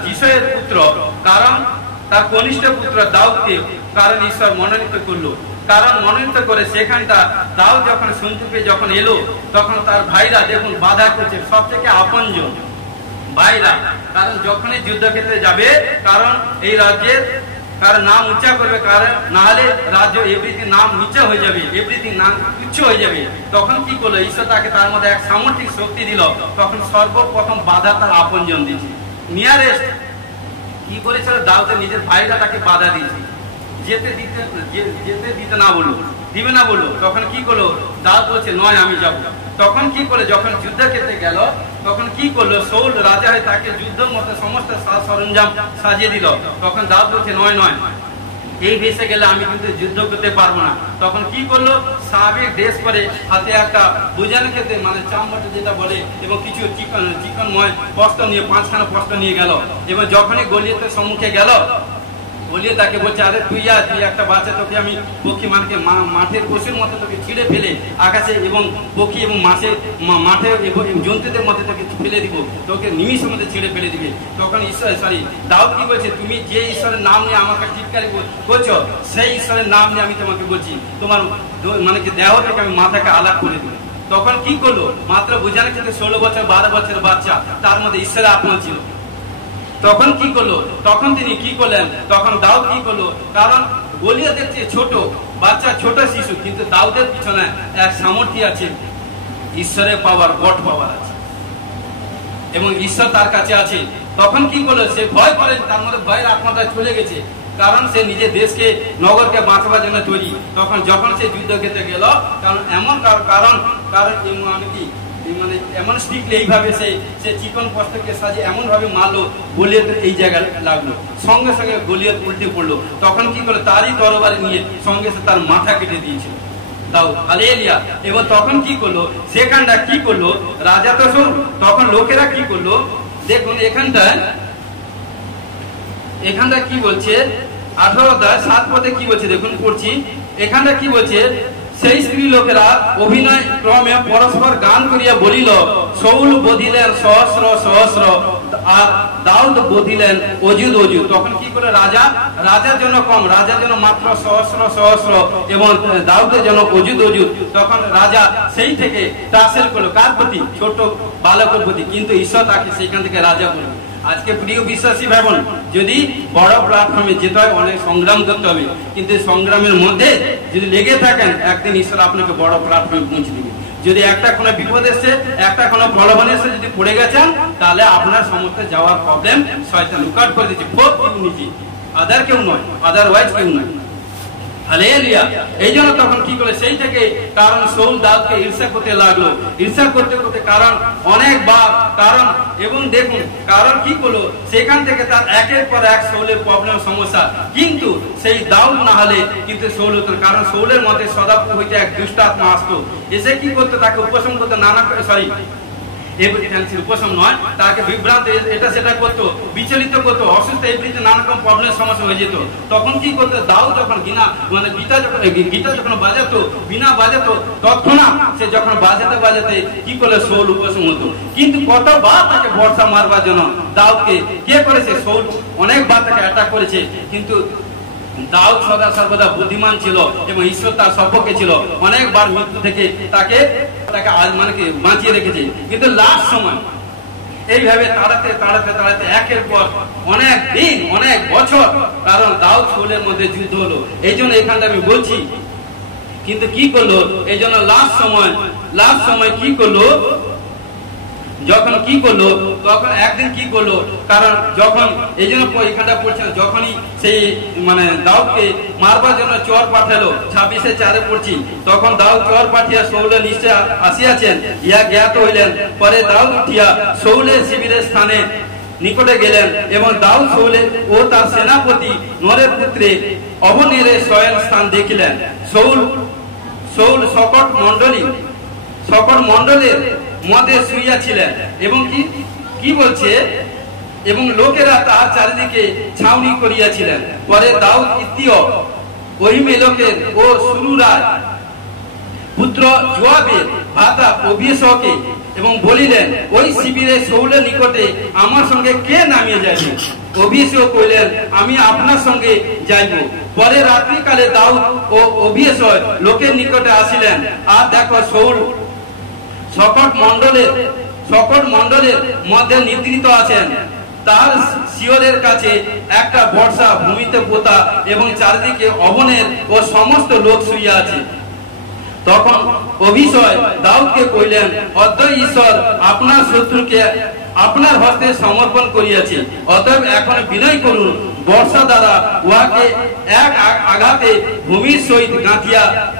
যিশয়ের পুত্র, কারণ তার কনিষ্ঠ পুত্র দাউদকে কারণ ঈশ্বর মনোনীত করলো। কারণ মনোনীত করে সেখানটা দাউদ যখন শুনতে পেয়ে যখন এলো, তখন তার ভাইরা দেখুন বাধা করছে, সব থেকে আপনজন ভাইরা। কারণ যখনই যুদ্ধক্ষেত্রে যাবে, কারণ এই রাজ্যের কারণ নাম উচ্চা করবে, কারণ না হলে রাজ্য এভরিথিং নাম নিচা হয়ে যাবে, এভরিথিং নাম উচ্চ হয়ে যাবে। তখন কি করলো, ঈশ্বর তাকে তার মধ্যে এক সামর্থিক শক্তি দিল। তখন সর্বপ্রথম বাধা তার আপনজন দিয়েছে। নিয়ারেস্ট কি করেছিল, দাউদের নিজের ভাইরা তাকে বাধা দিয়েছে, যেতে দিতে না বললো, দিবে না বললো। তখন কি করলো, দাউদ বলছে নয় আমি যাব। তখন কি করলো, যখন যুদ্ধক্ষেত্রে গেল, তখন কি করলো, শাউল রাজা হয়ে তাকে যুদ্ধের মতো সমস্ত সরঞ্জাম সাজিয়ে দিল। তখন দাউদ বলছে নয়, এই ভেসে গেলে আমি কিন্তু যুদ্ধ করতে পারবো না। তখন কি করলো, স্বাভাবিক ড্রেস পরে, হাতে একটা বুঝানো খেতে মানে চামড়া যেটা বলে, এবং কিছু চিকনময় বস্ত্র নিয়ে, 5খানা বস্ত্র নিয়ে গেল। এবং যখনই গলিয়তের সম্মুখে গেল, বলিয়ে তাকে বলছে, আরে তুই একটা বাচ্চা, তোকে আমি পক্ষী মাঠের পশুর মতো তোকে ছিঁড়ে ফেলে আকাশে, এবং পক্ষী এবং মাঠে জন্তুদের মধ্যে তোকে ফেলে দিব, তোকে নিমিষের মধ্যে ছিঁড়ে ফেলে দিবে। তখন দাউদ কি বলছে, তুমি যে ঈশ্বরের নাম নিয়ে আমাকে টিটকারি করছো, সেই ঈশ্বরের নাম নিয়ে আমি তোমাকে বলছি, তোমার মানে কি দেহ থেকে আমি মাথাকে আলাদা করে দেবো। তখন কি করলো, মাত্র বুঝানো কিন্তু 16 বছর 12 বছরের বাচ্চা, তার মধ্যে ঈশ্বরের আত্মা ছিল। তখন কি করলো, তখন তিনি কি করলেন, তখন দাউদ কি করলো, কারণ গলিয়ত দেখছে ছোট বাচ্চা, ছোট শিশু, কিন্তু দাউদের পিছনে এক সামর্থ্য আছে, ঈশ্বরের পাওয়ার, গড পাওয়ার আছে, এবং ঈশ্বর তার কাছে আছে। তখন কি করলো, সে ভয় করেন, তার মধ্যে ভয়ের আত্মাটা চলে গেছে, কারণ সে নিজের দেশকে, নগরকে বাঁচাবার জন্য তৈরি। তখন যখন সে যুদ্ধক্ষেত্রে গেল, কারণ এমন কারণ আমি কি মানে এমন স্ট্রিক্টলি এইভাবে সে চিকন বস্ত্রকে সাজিয়ে এমন ভাবে মারলো, গলিয়তের এই জায়গায় লাগলো, সঙ্গে সঙ্গে গলিয়ত উল্টে পড়লো। তখন কি করলো, তারই তরবারি নিয়ে সঙ্গে সে তার মাথা কেটে দিয়েছিল দাউদ। হালেলুয়া। এবং তখন কি করলো, সেখানটা কি করলো, রাজা তো শোন, তখন লোকেরা কি করলো, দেখুন এখানটা কি বলছে, 18 অধ্যায় 7 পদে কি বলছে, দেখুন পড়ছি। এখানটা কি বলছে, সেই স্ত্রী লোকেরা অভিনয় ক্রমে পরস্পর গান করিয়া বলিল, শাউল বধিলেন সহস্র সহস্র, আর দাউদ বধিলেন অজুদ অজুদ। তখন কি করে রাজার জন্য কম, রাজার জন্য মাত্র সহস্র এবং দাউদের জন্য অজুদ অজুদ। তখন রাজা সেই থেকে তাসেল করলো কার প্রতি? ছোট বালকের প্রতি। কিন্তু ঈশ্বর তাকে সেইখান থেকে রাজা করলো। আজকে প্রিয় বিশ্বাসী ভাই বোন, যদি বড় প্ল্যাটফর্মে যেতে হয় অনেক সংগ্রাম করতে হবে, কিন্তু সংগ্রামের মধ্যে যদি লেগে থাকেন একদিন ঈশ্বর আপনাকে বড় প্ল্যাটফর্মে পৌঁছে দেবে। যদি একটা কোনো বিপদ এসে, একটা কোনো প্রলোভন এসে যদি পড়ে গেছেন, তাহলে আপনার সমস্ত যাওয়ার প্রবলেম শয়তান লুকআউট করে দিচ্ছে। খুব নিজে, আদার কেউ নয়, আদারওয়াইজ কেউ নয়। হালেলুয়া। এই জন্য তখন কি করে সেই থেকে, কারণ শাউল দাউদকে ঈর্ষা করতে লাগলো, ঈর্ষা করতে করতে কারণ অনেকবার কারণ এবং দেখুন কারণ কি করলো, সেখান থেকে তার একের পর এক শাউলের প্রবলেম সমস্যা। কিন্তু সেই দাউদ না হলে কিন্তু শাউল হতো, কারণ শাউলের মধ্যে সদাপ্রভু হইতে এক দুষ্ট আত্মা আসতো, এসে কি করতো তাকে উপশম করতো, নানা উপশম নয়, তাকে বিভ্রান্ত এটা সেটা করতো, বিচলিত করতো, অসুস্থ এমনিতে নানা রকম প্রবলেম সমস্যা হয়ে যেত। তখন কি করতো দাউদ যখন গীতা যখন বাজাতো, বিনা বাজাতো, তৎক্ষণাৎ সে যখন বাজাতে কি করলে শাউল উপশম হতো। কিন্তু কতবার তাকে বর্ষা মারবার জন্য দাউদকে কে করেছে? শাউল অনেকবার তাকে অ্যাটাক করেছে, কিন্তু দাউদ সদা সর্বদা বুদ্ধিমান ছিল এবং ঈশ্বর তার সপক্ষে ছিল, অনেকবার মৃত্যু থেকে তাকে মানে কি বাঁচিয়ে রেখেছে। কিন্তু লাস্ট সময় এইভাবে তাড়াতে একের পর অনেক দিন, অনেক বছর, কারণ দাউদ শাউলের মধ্যে যুদ্ধ হলো। এই জন্য এখানটা আমি বলছি, কিন্তু কি করলো এই জন্য লাস্ট সময় কি করলো, যখন কি করলো তখন একদিন কি করলো, কারণ যখন এই জন্য এখানটা পড়ছেন, যখনই সেই মানে দাউদকে মারবার জন্য চর পাঠালো, 26:4 পড়ছি, তখন দাউদ চর পাঠিয়া শাউলের নিশ্চয় আসিয়াছেন, ইয়া জ্ঞাত হইলেন। পরে দাউদ উঠিয়া শাউলের শিবিরের স্থানে নিকটে গেলেন এবং দাউদ শাউলের ও তার সেনাপতি নরের পুত্রে অবনেরের শয়ন স্থান দেখিলেন। শাউল সকট মণ্ডলের মধ্যে শুইয়াছিলেন এবং কি বলছে, এবং লোকেরা তার চারিদিকে ছাউনি করিয়াছিলেন। পরে দাউদ ইত্তীয় অহিমেলেকের ও সুরুরার পুত্র যোয়াবের ভ্রাতা অভিষেকে এবং বলিলেন, ওই শিবিরে শাউলের নিকটে আমার সঙ্গে কে নামিয়ে যাইবে? অভিষেক কইলেন, আমি আপনার সঙ্গে যাইব। পরে রাত্রিকালে দাউদ ও অভিষেক লোকের নিকটে আসিলেন, আর দেখো শাউল সকট মণ্ডলের মধ্যে নিদ্রিত আছেন, তার শিয়রের কাছে একটা বর্ষা ভূমিতে পোতা এবং চারিদিকে অবনের ও সমস্ত লোক শুইয়া আছে। তখন অভিষেক দাউদকে কইলেন, অদ্বৈ ঈশ্বর আপনার শত্রুকে আপনার হস্তে সমর্পণ করিয়াছে, অতএব এখন বিনয় করুন, বর্ষা দ্বারা উহাকে এক আঘাতে ভূমির সহিত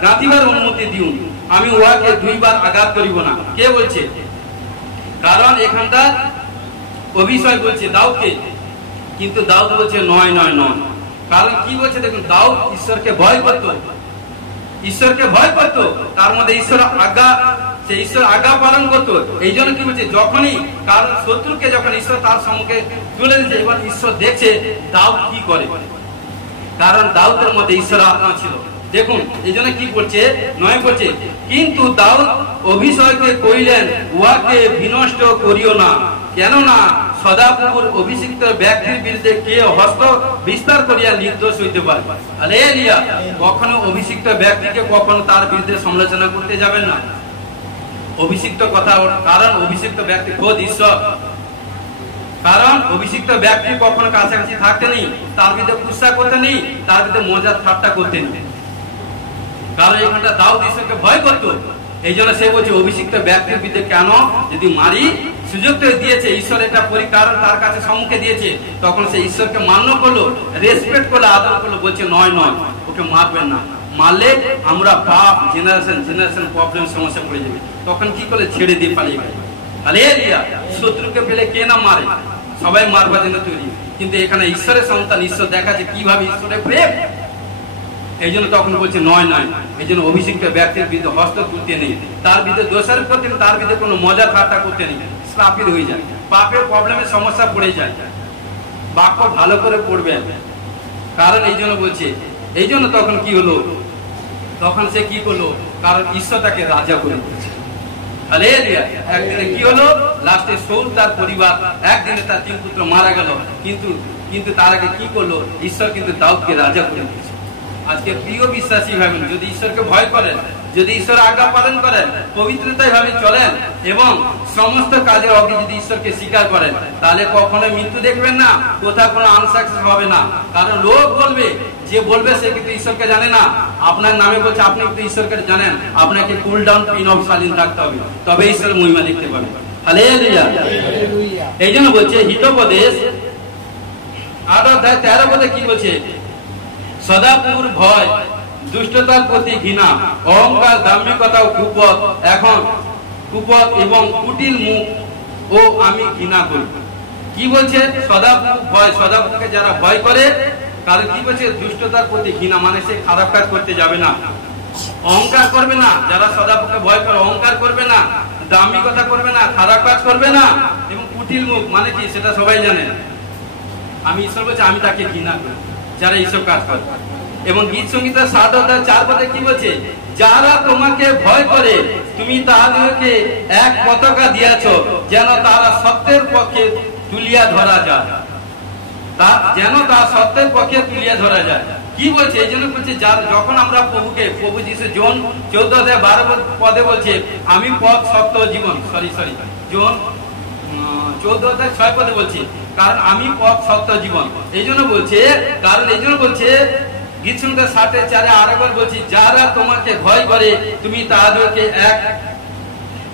গাঁথিবার অনুমতি দিউন, আমি উহাকে 2 বার আঘাত করিব না। কে বলছে? কারণ এখানটা অভিষেক বলছে দাউদকে, কিন্তু দাউদ বলছে নয়। কারণ কি বলছে দেখুন, দাউদ ঈশ্বরকে ভয় করত, তার মধ্যে ঈশ্বর আজ্ঞা পালন করত। এই জন্য কি বলছে, যখনই কারণ শত্রুকে যখন ঈশ্বর তার সম্মুখে তুলে দিচ্ছে, এবার ঈশ্বর দেখছে দাউদ কি করে, কারণ দাউদের মধ্যে ঈশ্বর আত্মা ছিল। দেখুন এই জন্য কি করছে, নয় করছে, কিন্তু দাউদ অভিষেককে কইলেন, উহাকে বিনষ্ট করিও না, কেননা সদাপ্রভুর অভিষিক্ত ব্যক্তির বিরুদ্ধে কে হস্ত বিস্তার করিয়া নির্দোষ হইতে পারে। হালেলুয়া। কখনো অভিষিক্ত ব্যক্তিকে কখনো তার বিরুদ্ধে সমালোচনা করতে যাবেন না। অভিষিক্ত কথা, কারণ অভিষিক্ত ব্যক্তি খোদ ঈশ্বর, কারণ অভিষিক্ত ব্যক্তি কখনো কাছাকাছি থাকতে নেই, তার বিরুদ্ধে কুৎসা করতে নেই, তার বিরুদ্ধে মজার ঠাট্টা করতে নেই। কারণ এখানটা দাউদ ঈশ্বরকে ভয় করতো, এই জন্য সে বলছে অভিষিক্ত ব্যক্তির বিরুদ্ধে কেন যদি মারি, সুযোগ তো দিয়েছে ঈশ্বর, এটা কারণ তার কাছে সম্মুখে দিয়েছে, তখন সে ঈশ্বরকে মান্য করলো, রেসপেক্ট করলো, আদর করলো, বলছে নয় ওকে মারবেন না, মারলে আমরা বাপ জেনারেশন প্রবলেম সমস্যা পড়ে যাবে। তখন কি করে ছেড়ে দিয়ে পালিয়ে গেল। হালেলুয়া। শত্রুকে পেলে কে না মারে, সবাই মারবার জন্য তৈরি, কিন্তু এখানে ঈশ্বরের সন্তান, ঈশ্বর দেখাচ্ছে কিভাবে ঈশ্বরের প্রেম। এই জন্য তখন বলছে নয়। এই জন্য অভিষিক্ত ব্যক্তির বিরুদ্ধে হস্ত তুলতে নেই, তার বিরুদ্ধে দোষারোপ করতে নেই, তার বিরুদ্ধে কোনো মজা ঠাট্টা করতে নেই, শ্রাপিত হয়ে যায়, পাপের প্রবলেমের সমস্যা পড়ে যায়। বাক্য ভালো করে পড়বেন, কারণ এই জন্য বলছে, এই জন্য তখন কি হলো, তখন সে কি করলো, কারণ ঈশ্বর তাকে রাজা করে দিয়েছে। হালেলুয়া। একদিনে কি হলো, লাস্টে সৌল তার পরিবার, একদিনে তার 3 পুত্র মারা গেল, কিন্তু তার আগে কি করলো, ঈশ্বর কিন্তু দাউদকে রাজা করে দিয়েছে। আজকে প্রিয় বিশ্বাসী ভাবেন, যদি ঈশ্বরকে ভয় করেন, যদি ঈশ্বর আজ্ঞা পালন করেন, পবিত্রতায় ভাবে চলেন এবং সমস্ত কাজের অগ্রে যদি ঈশ্বরকে স্বীকার করেন, তাহলে কখনো মৃত্যু দেখবেন না, কোথাও কোনো আনসাকসেস হবে না। কারণ লোক বলবে, যে বলবে সে কিন্তু ঈশ্বরকে জানে না। আপনার নামে বলছে, আপনি কিন্তু ঈশ্বরকে জানেন, আপনাকে cool down pin of saline থাকতে হবে, তবে ঈশ্বরের মহিমা দেখতে পাবেন। হালেলুয়া। এই জন্য বলছে হিতোপদেশ 8 অধ্যায় 13 পদে কি বলছে, সদাপুর ভয়, দুষ্টতার প্রতি ঘৃণা, অহংকার, দাম্ভিকতা ও কুপথ, এখন কুপথ এবং কুটিল মুখ ও আমি ঘৃণা করি। কি বলছে, সদাপুর ভয়, সদাপুরকে যারা ভয় করে, কারণ কি বলছে, দুষ্টতার প্রতি ঘৃণা, মানে সে খারাপ কাজ করতে যাবে না, অহংকার করবে না। যারা সদাপুরকে ভয় করে অহংকার করবে না, দাম্ভিকতা করবে না, খারাপ কাজ করবে না, এবং কুটিল মুখ মানে কি সেটা সবাই জানে। আমি ঈশ্বর বলছে, আমি তাকে ঘৃণা করি যারা এইসব কাজ করে। এবং গীত সংহিতা 7 অধ্যায় 4 পদে কি বলছে, যারা তোমাকে ভয় করে তুমি তাদেরকে এক পতাকা দিয়েছ, যেন তারা সত্যের পক্ষে তুলিয়া ধরা যায়, যেন তার সত্যের পক্ষে তুলিয়া ধরা যায়। কি বলছে, এই জন্য বলছে, যখন আমরা প্রভু যিশু জন 14 অধ্যায় 12 পদে বলছে, আমি পথ সত্য জীবন, জন 14 অধ্যায় 6 পদে বলছে, কারণ আমি পথ সত্য জীবন। এই জন্য বলছে, কারণ এই জন্য বলছে গীত সংহিতা 7:4 আরেকবার বলছি, যারা তোমাকে ভয় করে তুমি তাদেরকে এক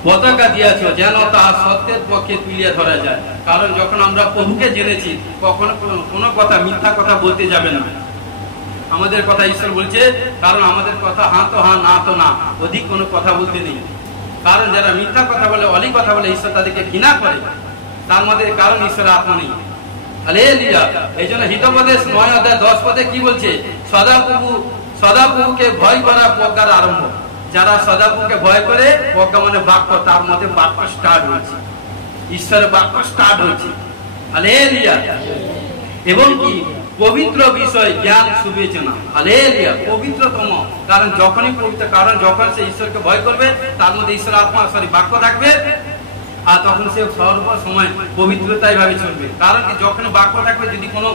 পতাকা দিয়েছ, যেন তার সত্যের পক্ষে তুলিয়া ধরা যায়। কারণ যখন আমরা প্রভুকে জেনেছি, কখনো কোনো কথা মিথ্যা কথা বলতে যাবে না। আমাদের কথা ঈশ্বর বলছে, কারণ আমাদের কথা হ্যাঁ তো হ্যাঁ, না তো না, অধিক কোনো কথা বলতে নেই। কারণ যারা মিথ্যা কথা বলে, অলি কথা বলে, ঈশ্বর তাদেরকে ঘৃণা করে, তার মধ্যে কারণ ঈশ্বরের আত্মা নেই। হালেলুয়া। এই জন্য হিতোপদেশ 9 অধ্যায় 10 পদে কি বলছে, সদাপ্রভুকে ভয় করা প্রজ্ঞার আরম্ভ। যারা সদাপ্রভুকে ভয় করে, প্রজ্ঞা মানে বাক্য, তার মধ্যে বাক্য স্টার্ট হচ্ছে, ঈশ্বরের বাক্য স্টার্ট হচ্ছে। হালেলুয়া। এবং কি পবিত্র বিষয় জ্ঞান সুবিবেচনা, হালেলুয়া, পবিত্রতম। কারণ যখনই পবিত্র, কারণ যখন সে ঈশ্বরকে ভয় করবে, তার মধ্যে ঈশ্বর আত্মা বাক্য থাকবে, আর তখন সে সর্ব সময় পবিত্রতায় ভাবে চলবে। কারণ কি, যখন বাক্য থাকবে, যদি কোনো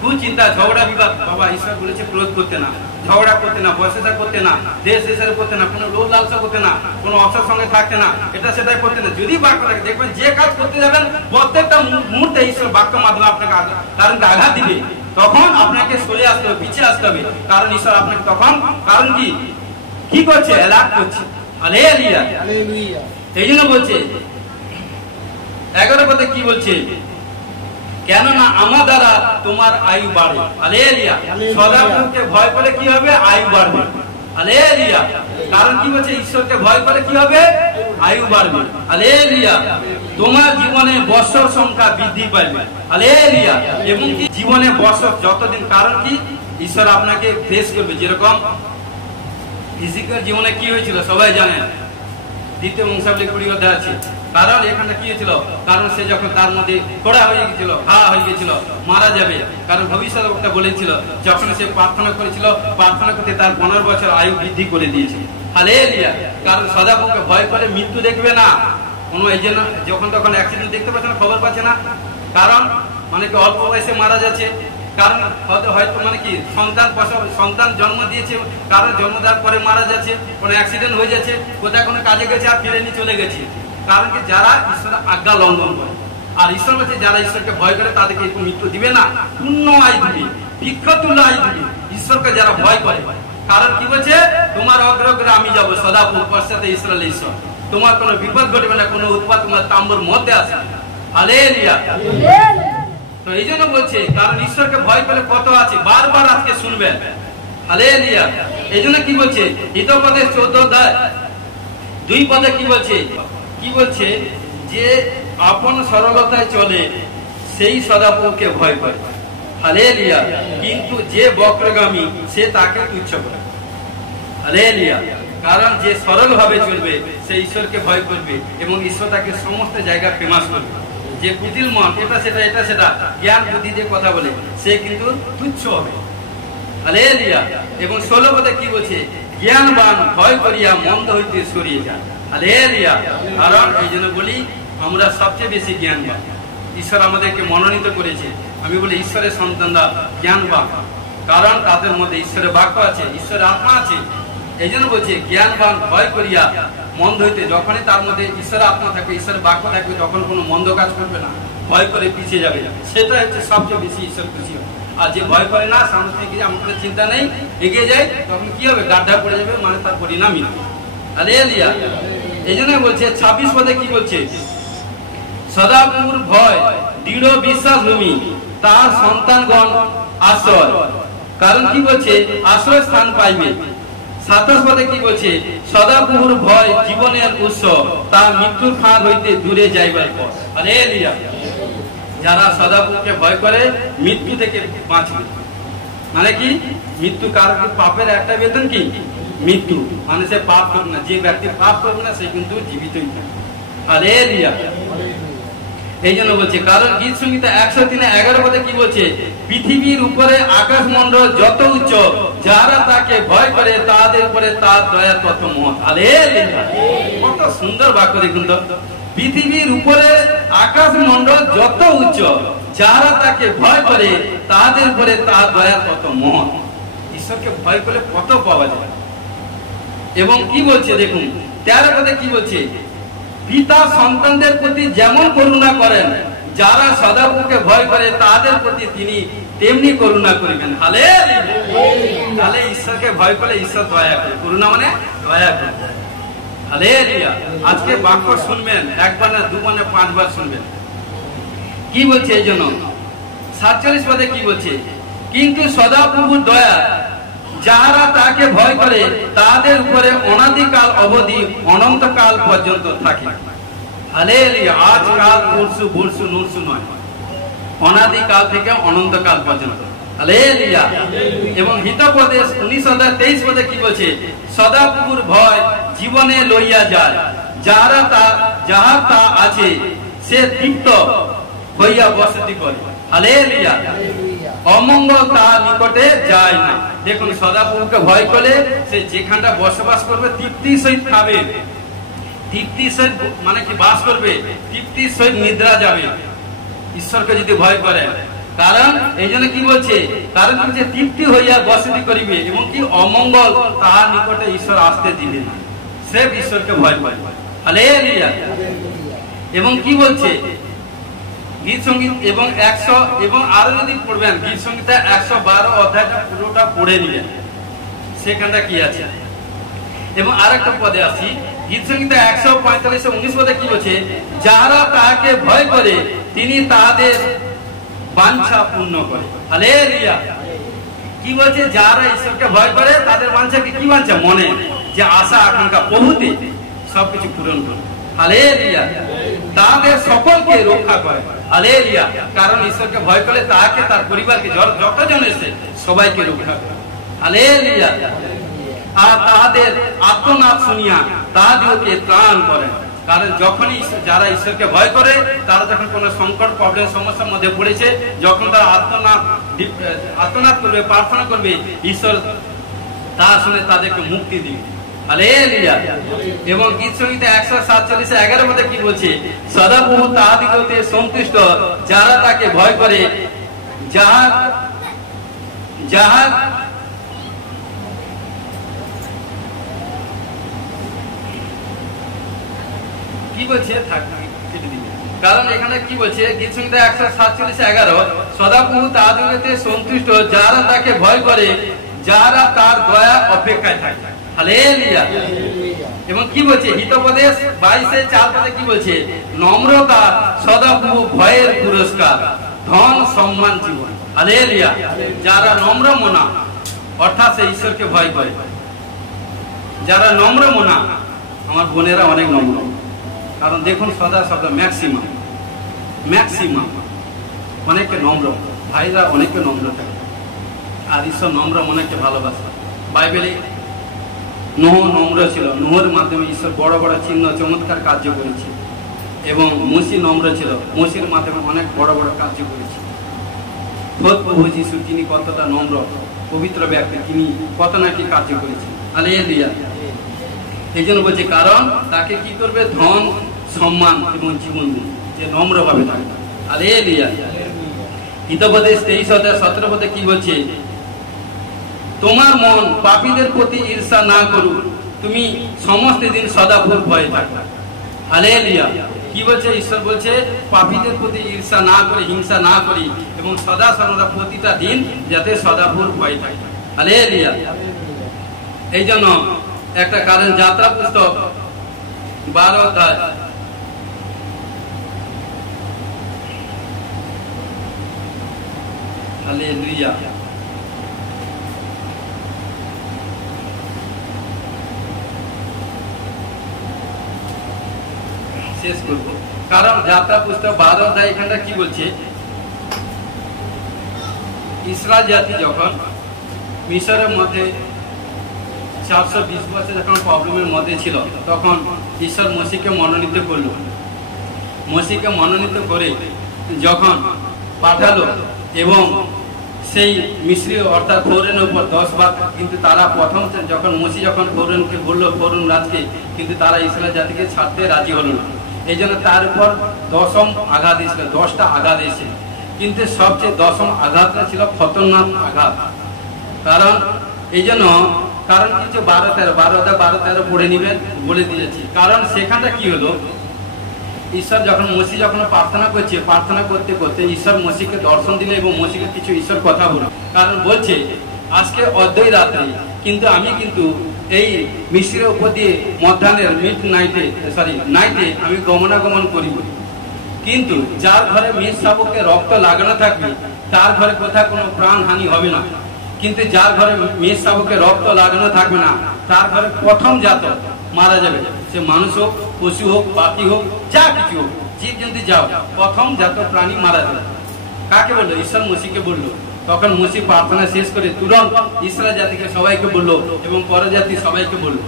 কুচিন্তা, ঝগড়া বিবাদ, বাবা ঈশ্বর বলেছে ক্রোধ করতে না, ঝগড়া করতে না, বসেসা করতে না, দেশ দেশের করতে না, কোনো লোভ লালসা করতে না, কোনো অসৎ সঙ্গে থাকতে না, এটা সেটাই করতে না। যদি বাক্য থাকে, দেখবেন যে কাজ করতে যাবেন প্রত্যেকটা মুহূর্তে ঈশ্বর বাক্য মাধ্যমে আপনাকে কারণ আঘাত দিবে, তখন আপনাকে সরে আসতে হবে, পিছিয়ে আসতে হবে। কারণ ঈশ্বর আপনাকে তখন, কারণ কি করছে, অ্যালার্ট করছে। হালেলুয়া। এই জন্য বলছে 11 পদে কি বলছে, কেননা আমার দ্বারা তোমার আয়ু বাড়ে। হালেলুয়া। সদাপ্রভুকে ভয় করে কি হবে, আয়ু বাড়বে। হালেলুয়া। কারণ কি বলছে, ঈশ্বরকে ভয় করে কি হবে, আয়ু বাড়বে। হালেলুয়া। তোমার জীবনে বছর সংখ্যা বৃদ্ধি পাবে। হালেলুয়া। এবং কি জীবনে বছর যতদিন, কারণ কি ঈশ্বর আপনাকে ফেস করবে। যেরকম ফিজিক্যাল জীবনে কি হয়েছিল সবাই জানেন, 2 বংশাবলী 20 অধ্যায় আছে। কারণ এখানে কি হয়েছিল, কারণ সে যখন তার মধ্যে খোড়া হয়ে গেছিল, হাওয়া হয়ে গেছিল, মারা যাবে। কারণ ভবিষ্যৎবক্তা বলেছিল, যখন সে প্রার্থনা করেছিল, প্রার্থনা করতে তার 15 বছর আয়ু বৃদ্ধি করে দিয়েছে। হালেলুয়া। কারণ সদাপ্রভুকে ভয় করে মৃত্যু দেখবে না কোনো, এই জন্য যখন তখন অ্যাক্সিডেন্ট দেখতে পাচ্ছে না, খবর পাচ্ছে না। কারণ মানে কি অল্প বয়সে মারা যাচ্ছে, কারণ হয়তো মানে কি সন্তান জন্ম দিয়েছে, কারণ জন্ম দেওয়ার পরে মারা যাচ্ছে, কোনো অ্যাক্সিডেন্ট হয়ে যাচ্ছে, কোথায় কোনো কাজে গেছে আর ফিরে নিয়ে চলে গেছে। কারণ কি যারা ঈশ্বরের আজ্ঞা লঙ্ঘন করে, আর ঈশ্বর বলছে যারা ঈশ্বরকে ভয় করে তাদেরকে মৃত্যু দিবে না, পূর্ণ আয় দিবে, বৃক্ষতুল্য আয় দিবে ঈশ্বরকে যারা ভয় করে। কারণ কি বলছে, তোমার অগ্রগ্রে আমি যাবো, সদাপ্রভু পশ্চাতে ইসরায়েল ঈশ্বর, তোমার কোনো বিপদ ঘটবে না, কোনো উৎপাত তোমার তাম্বুর মধ্যে আসে। হালেলুয়া। তো এই জন্য বলছে, কারণ ঈশ্বরকে ভয় করে কত আছে, বারবার আজকে শুনবেন। হালেলুয়া। এই জন্য কি বলছে, হিতোপদেশ 14 অধ্যায় 2 পদে কি বলছে, যে আপন সরলতায় চলে সেই সদাপ্রভুকে ভয় করে। হালেলুয়া। কিন্তু যে বক্রগামী সে তাকে তুচ্ছ করে। হালেলুয়া। কারণ যে সরল ভাবে চলবে সে ঈশ্বরকে ভয় করবে এবং ঈশ্বর তাকে সমস্ত জায়গায় ফেমাস করবে। যে কুটিল মন, এটা সেটা জ্ঞান বুদ্ধি দিয়ে কথা বলে, সে কিন্তু তুচ্ছ হবে। হালেলুয়া। এবং 16 পদে কি বলছে, জ্ঞানবান ভয় করিয়া মন্দ হইতে সরিয়ে যায়। হালেলুয়া। কারণ এই জন্য বলি আমরা সবচেয়ে বেশি জ্ঞানবান, ঈশ্বর আমাদেরকে মনোনীত করেছে। আমি বলি ঈশ্বরের সন্তানরা জ্ঞানবান, কারণ তাদের মধ্যে ঈশ্বরের বাক্য আছে, ঈশ্বরের আত্মা আছে। এই জন্য বলছে জ্ঞানবান ভয় করিয়া মন্দ হইতে, যখনই তার মধ্যে ঈশ্বরের আত্মা থাকবে, ঈশ্বরের বাক্য থাকবে, তখন কোনো মন্দ কাজ করবে না, ভয় করে পিছিয়ে যাবে। সেটা হচ্ছে সবচেয়ে বেশি ঈশ্বর খুশি হয়। আর যে ভয় করে না, সামনে থেকে আমাদের চিন্তা নেই, এগিয়ে যায়, তখন কি হবে? গাড্ডা পড়ে যাবে, মানে তার পরিণামই। হালেলুয়া। এই জন্য বলছে 26 পদে কি বলছে? সদাপ্রভুর ভয় দৃঢ় বিশ্বাস ভূমি, তার সন্তানগণ আশ্রয়। কারণ কি বলছে? আশ্রয় স্থান পাইবে। 27 পদে কি বলছে? সদাপ্রভুর ভয় জীবনের উৎস, তা মৃত্যুর ফাঁদ হইতে দূরে যাইবার পথ। হালেলুয়া। যারা সদাপ্রভুকে ভয় করে মৃত্যু থেকে বাঁচবে। মানে কি? মৃত্যু কারণ পাপের একটা বেতন কি? মৃত্যু। মানে সে পাপ করবে না, যে ব্যক্তি পাপ করবে না সে কিন্তু জীবিতই থাকে। হালেলুয়া। এই জন্য বলছে, কারণ গীত সংহিতা 103:11 পদে কি বলছে? পৃথিবীর উপরে আকাশ মণ্ডল যত উচ্চ, যারা তাকে ভয় করে তাদের উপরে তার দয়া তত মহৎ। হালেলুয়া। কত সুন্দর বাক্য দেখুন তো। পৃথিবীর উপরে আকাশ মণ্ডল যত উচ্চ, যারা তাকে ভয় করে তাদের উপরে তার দয়া তত মহৎ। ঈশ্বরকে ভয় করলে কত পাওয়া যায়। এবং কি বলছে দেখুন 13 পদে কি বলছে? পিতা সন্তানদের প্রতি যেমন করুণা করেন, যারা সদাপ্রভুকে ভয় করে তাদের প্রতি তিনি তেমনি করুণা করিবেন। হালেলুয়া। তাহলে ঈশ্বরকে ভয় করলে ঈশ্বর দয়া করে। করুণা মানে দয়া করে। হালেলুয়া। আজকে বাক্য শুনবেন, একবার না দুবার না 5 বার শুনবেন। কি বলছে এই জন্য? 47 পদে কি বলছে? কিন্তু সদাপ্রভুর দয়া যারা তাকে ভয় করে তাদের উপরে অনাদিকাল অবধি অনন্তকাল পর্যন্ত থাকে। হালেলুয়া। আজকাল পরশু ভরসু নুরসু নয়, অনাদিকাল থেকে অনন্তকাল পর্যন্ত। হালেলুয়া। এবং হিতোপদেশ 19:23 পদে কি বলছে? সদাপ্রভুর ভয় জীবনে লইয়া যায়, যারা যাহার তা আছে সে তৃপ্ত হইয়া বসতি করে। হালেলুয়া। অমঙ্গল তার নিকটে যায় না। দেখুন সদাপ্রভুকে ভয় করলে সে যেখানটা বসবাস করবে তৃপ্তির সহিত খাবে, তৃপ্তির সহিত মানে কি বাস করবে, তৃপ্তির সহিত নিদ্রা যাবে ঈশ্বরকে যদি ভয় করে। কারণ এই জন্য কি বলছে? কারণ হচ্ছে তৃপ্তি হইয়া বসতি করিবে এবং কি অমঙ্গল তার নিকটে ঈশ্বর আসতে দিবে না। সে ঈশ্বরকে ভয় করে। হালেলুয়া। এবং কি বলছে? গীত সঙ্গীত এবং 100 এবং আরো যদি পড়বেন গীত সংহিতা 112 অধ্যায়টা পুরোটা পড়ে নিবেন, সেখানটা কি আছে। এবং আরেকটা পদে আসি, গীত সংহিতা 145:19 পদে কি বলছে? যারা তাকে ভয় করে তিনি তাদের বাঞ্ছা পূর্ণ করে। হালেলুয়া। কি বলছে? যারা ঈশ্বরকে ভয় করে তাদের বাঞ্ছাকে কি বাঞ্ছা? মনে যে আশা আকাঙ্ক্ষা প্রভুতে সবকিছু পূরণ করে। হালেলুয়া। তাদের সকলকে রক্ষা করে। হালেলুয়া। কারণ ঈশ্বরকে ভয় করলে তাকে তার পরিবারকে যতজন এসে সবাইকে রক্ষা করে। হালেলুয়া। আর তাদের আত্মনাদ শুনিয়া তাদেরকে ত্রাণ করে। কারণ যখনই যারা ঈশ্বরকে ভয় করে তারা যখন কোনো সংকট প্রবলেম সমস্যার মধ্যে পড়েছে, যখন তারা আত্মনাদ করবে, প্রার্থনা করবে, ঈশ্বর তার শুনে তাদেরকে মুক্তি দিবে। হালেলুয়া। এবং গীত সংহিতা 147:11 মধ্যে কি বলছে? সদাপ্রভু তাহাদিগতে সন্তুষ্ট, যারা তাকে ভয় করে, যাহার কি বলছে? কারণ এখানে কি বলছে? গীত সংহিতা 147:11 সদাপ্রভু তাহাদিগতে সন্তুষ্ট, যারা তাকে ভয় করে, যারা তার দয়া অপেক্ষায় থাকে। হালেলুয়া। এবং কি বলছে? হিতোপদেশ 22:4 পদে কি বলছে? নম্রতা সদাপ্রভু ভয়ের পুরস্কার, ধন সম্মান জীবন। হালেলুয়া। যারা নম্র মনা, অর্থাৎ সে ঈশ্বরকে ভয় করে, যারা নম্র মনা, আমার বোনেরা অনেক নম্র। কারণ দেখুন সদা ম্যাক্সিমাম অনেকে নম্র, ভাইরা অনেকে নম্র থাকে। আর ঈশ্বর নম্র মনেকে ভালোবাসে। বাইবেলে নোহ নম্র ছিল, নোহের মাধ্যমে ঈশ্বর বড় বড় চিহ্ন চমৎকার কার্য করেছে। এবং মসি নম্র ছিল, মসির মাধ্যমে অনেক বড় বড় কার্য করেছে। প্রভু যিশু তিনি কতটা নম্র পবিত্র ব্যক্তি, তিনি কত নাকি কার্য করেছেন। হালেলুয়া। এই জন্য বলছি, কারণ তাকে কি করবে? ধন, সম্মান এবং জীবন, যে নম্রভাবে থাকবে। হালেলুয়া। হিতোপদেশ 23:17 কি বলছে? তোমার মন পাপীদের প্রতি ঈর্ষা না করুক, তুমি সমস্ত দিন সদাপুর ভয়ে থাকবে। হালেলুয়া। কি বলছে? ঈশ্বর বলছে পাপীদের প্রতি ঈর্ষা না করে, হিংসা না করি, এবং সদা সর্বদা প্রতিটা দিন যাতে সদাপুর ভয় থাকে। হালেলুয়া। এই জন্য একটা কারণ, যাত্রা পুস্তক 12 অধ্যায় হালেলুয়া শেষ করব। কারণ যাত্রা পুস্তক 12 অধ্যায় এখানটা কি বলছে? ইসরায়েল জাতি যখন মিশরের মধ্যে 420 বছর যখন প্রবলেমের মধ্যে ছিল, তখন ঈশ্বর মোশিকে মনোনীত করলো। মোশিকে মনোনীত করে যখন পাঠালো, এবং সেই মিশরী অর্থাৎ ফৌরনের উপর 10 ভাগ, কিন্তু তারা প্রথম যখন মোশি যখন ফৌরনকে বললো, ফৌরন রাজকে, কিন্তু তারা ইসরায়েল জাতিকে ছাড়তে রাজি হলো না। এই জন্য তার উপর 10ম আঘাত এসেছিল, 10টা আঘাত এসে, কিন্তু সবচেয়ে 10ম আঘাতটা ছিল খতরনাক আঘাত। কারণ এই জন্য, কারণ কিছু 12-13 পড়ে নিবেন, বলে দিয়েছি। কারণ সেখানটা কি হলো? ঈশ্বর যখন মোশি যখন প্রার্থনা করছে, প্রার্থনা করতে করতে ঈশ্বর মোশিকে দর্শন দিলে, এবং মোশিকে কিছু ঈশ্বর কথা বলল। কারণ বলছে, আজকে অর্ধই রাত্রি, কিন্তু আমি কিন্তু এই মিশরের উপর দিয়ে মধ্যাহ্নের নাইটে আমি গমনাগমন করিব, কিন্তু যার ঘরে মেষ শাবকে রক্ত লাগানো থাকবে তার ঘরে কোথাও কোনো প্রাণ হানি হবে না। কিন্তু যার ঘরে মেষ শাবকে রক্ত লাগানো থাকবে না, তার ঘরে প্রথম জাত মারা যাবে। সে মানুষ হোক, পশু হোক, পাখি হোক, যা কিছু হোক, জীব জন্তু যাও, প্রথম জাত প্রাণী মারা যাবে। কাকে বললো? ঈশ্বর মোশিকে বললো। তখন মোশি প্রার্থনা শেষ করে তুরন্ত ইসরায়েল জাতিকে সবাইকে বললো, এবং পরজাতি সবাইকে বললো।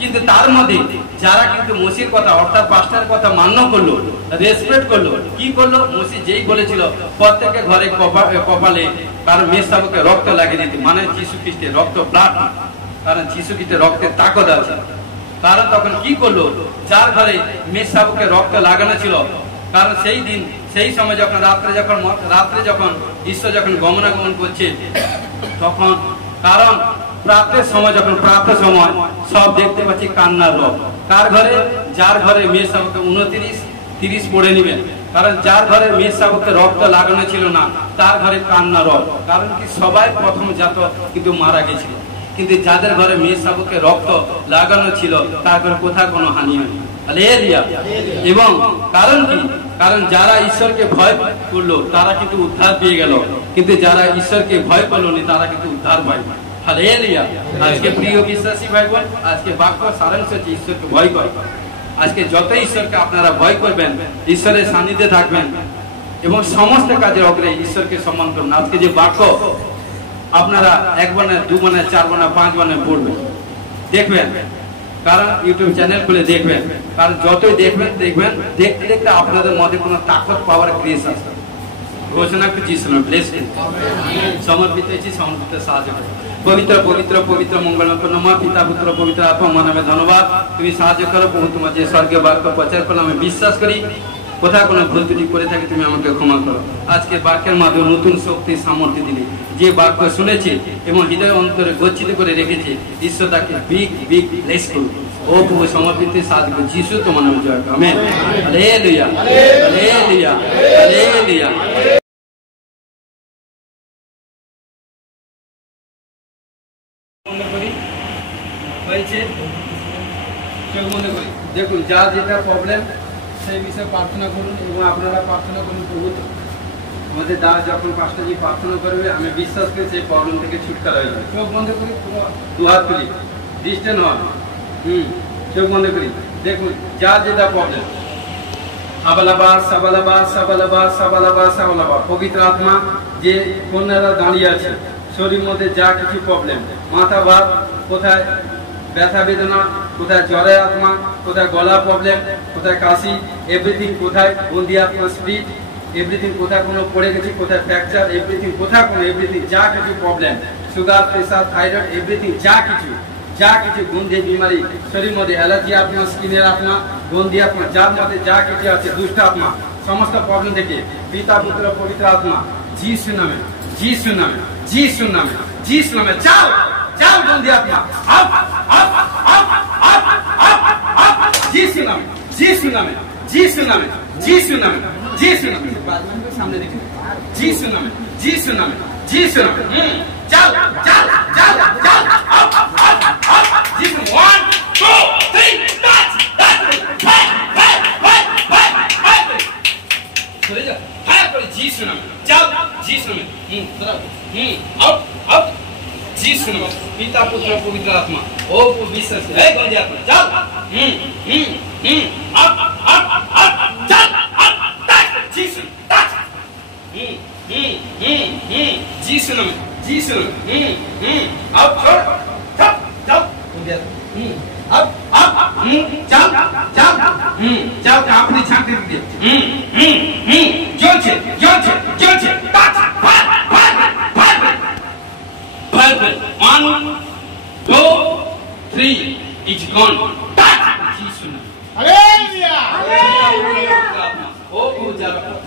কিন্তু তার মধ্যে যারা কিন্তু মোশির কথা অর্থাৎ পাস্টার কথা মান্য করলো, রেসপেক্ট করলো, কি করলো? মোশি যেই বলেছিল প্রত্যেকের ঘরে কপালে কারণ মেষ শাবকে রক্ত লাগিয়ে দিতে, মানে যীশু খ্রিস্টের রক্ত, ব্লাড, কারণ যীশু খ্রিস্টের রক্তের তাকত আছে। কারণ তখন কি করলো? যার ঘরে মেষ শাবকে রক্ত লাগানো ছিল, কারণ সেই দিন, সেই সময় যখন রাত্রে যখন ঈশ্বর যখন গমনাগমন করছে, তখন কারণ প্রাতের সময়, যখন প্রাতের সময় সব দেখতে পাচ্ছি কান্নার রব। কার ঘরে? যার ঘরে মেষ শাবকে 29-30 পড়ে নিবেন। কারণ যার ঘরে মেষ শাবকে রক্ত লাগানো ছিল না, তার ঘরে কান্না রব। কারণ কি? সবাই প্রথম জাত কিন্তু মারা গেছিল, কিন্তু যাদের ঘরে মেষ শাবকে রক্ত লাগানো ছিল তার ঘরে কোথাও কোনো হানি হয়নি। হালেলুয়া। এবং কারণ কি? কারণ যারা ঈশ্বরকে ভয় করলো তারা কিন্তু উদ্ধার পেয়ে গেল, কিন্তু যারা ঈশ্বরকে ভয় করলো না তারা কিন্তু উদ্ধার পায়। হালেলুয়া। আজকে প্রিয় বিশ্বাসী ভাই বোন, আজকে বাক্য সারাংশ হচ্ছে ঈশ্বরকে ভয় করা। আজকে যত ঈশ্বরকে আপনারা ভয় করবেন, ঈশ্বরের সান্নিধ্যে থাকবেন, এবং সমস্ত কাজের অগ্রে ঈশ্বরকে সম্মান করবেন। আজকে যে বাক্য আপনারা 1 বানায়, 2 বানায়, 4 বানায়, 5 বানায় পড়বেন, দেখবেন। কারণ ইউটিউব চ্যানেল খুলে দেখবেন, কারণ যতই দেখবেন দেখতে দেখতে আপনাদের মধ্যে কোনো তাকত পাওয়ার ক্রিয়েস আসবে। ঘোষণা করছি, ব্লেস সমর্পিত হয়েছি, সমর্পিত সাহায্য করে। পবিত্র পবিত্র পবিত্র মঙ্গলময় পিতা, পুত্র, পবিত্র আত্মা, মানবে ধন্যবাদ। তুমি সাহায্য করো প্রভু, তোমার যে স্বর্গীয় বাক্য প্রচার করলে আমি বিশ্বাস করি। কোথাও কোনো ভুল ত্রুটি করে থাকি তুমি আমাকে ক্ষমা করো। আজকে বাক্যের মাধ্যমে নতুন শক্তি, সামর্থ্য দিলে, যে বাক্য শুনেছে এবং হৃদয় অন্তরে গচ্ছিত করে রেখেছে, ঈশ্বর তাকে বিগ ব্লেস করুন। ও প্রভু, সমর্পিত সাহায্য করো, যিশু তোমার নামে জয়। আমেন। Hallelujah, hallelujah, hallelujah. দেখুন, যার যেটা প্রবলেম সেই বিষয়ে প্রার্থনা করুন, এবং আপনারা প্রার্থনা করুন। প্রভু, আমাদের দা যখন পাঁচটাজি প্রার্থনা করবে, আমি বিশ্বাস করি সেই প্রবলেম থেকে ছুটকারা হয়ে যাবে। চোখ বন্ধ করি, দু হাত তুলি, ডিস্টেন্স হন। চোখ বন্ধ করি। দেখুন, যার যেটা প্রবলেম, পবিত্র আত্মা যে কন্যারা দাঁড়িয়ে আছে, শরীর মধ্যে যা কিছু প্রবলেম, মাথা ভাত, কোথায় ব্যথা বেদনা, কোথায় জ্বরের আত্মা, কোথায় গলা প্রবলেম, কোথায় কাশি, এভরিথিং, কোথায় বন্দি আত্মা স্পিড, এভরিথিং, কোথায় কোনো পড়ে গেছে, কোথায় ফ্র্যাকচার, এভরিথিং, কোথায় কোনো এভরিথিং, যা কিছু problem, sugar, pressure, thyroid, everything, যা কিছু গন্ধি বিমারি শরীর মধ্যে অ্যালার্জি আত্মা স্কিনের আত্মা গন্ধি আত্মা যার মধ্যে যা কিছু আছে দুষ্ট আত্মা সমস্ত প্রবলেম থেকে পিতা পুত্র পবিত্র আত্মা যিশু নামে যিশু নামে যিশু নামে যিশু নামে যাও যাও গন্ধি আত্মা up up up up up up যিশু নামে যিশু নামে যিশু নামে যিশু নামে যিশু নামে সামনে দেখুন যিশু নামে যিশু নামে যিশু নামে যাও যাও যাও যাও আপ আপ আপ যিশু 1 2 3 চলে যাও হ্যাঁ করে যিশু নামে যাও যিশু নামে আপ আপ যিশু নামে পিতা পুত্র পবিত্র আত্মা ও বিশ্বাস হে গন্ধি আত্মা যাও আপ আপ আপ যাও আপ টাচ যিশু টাচ যিশু নামে যিশু নামে আপ ছোড় যাও যাও গন্ধি আত্মা আপ আপ যাও যাও যাও আপনি ছাঁকতে দিতে জ্বলছে জ্বলছে জ্বলছে touch fire fire fire fire 1 2 3 it's gone touch যিশু নামে হালেলুয়া হালেলুয়া ও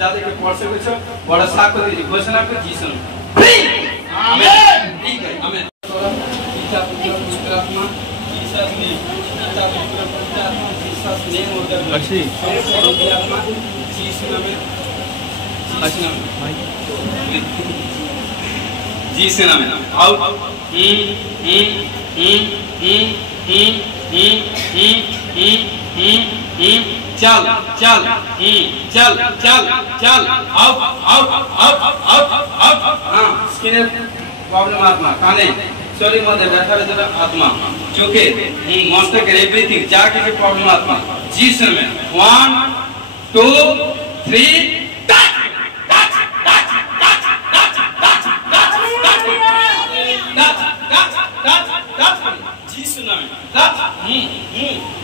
যাদেরকে স্পর্শ করেছো বড় সাক্ষ্য দিয়ে ঘোষণা করে যিশু নামে আমেন ঠিক আছে আমেন পিতা পুত্র পবিত্র আত্মা Jesus name পিতা পুত্র পবিত্র আত্মা Jesus name of the Lord পবিত্র আত্মা যিশু নামে যিশু নামে আউট चल चल चल चल चल out out out out out हाँ स्किन प्रॉब्लम आत्मा काने शरीर मध्य व्यथा वेदना आत्मा चोखे मस्तक एवरीथिंग जा के प्रॉब्लम आत्मा जीसस में 1 2 3 touch touch touch touch touch touch touch touch touch Jesus में touch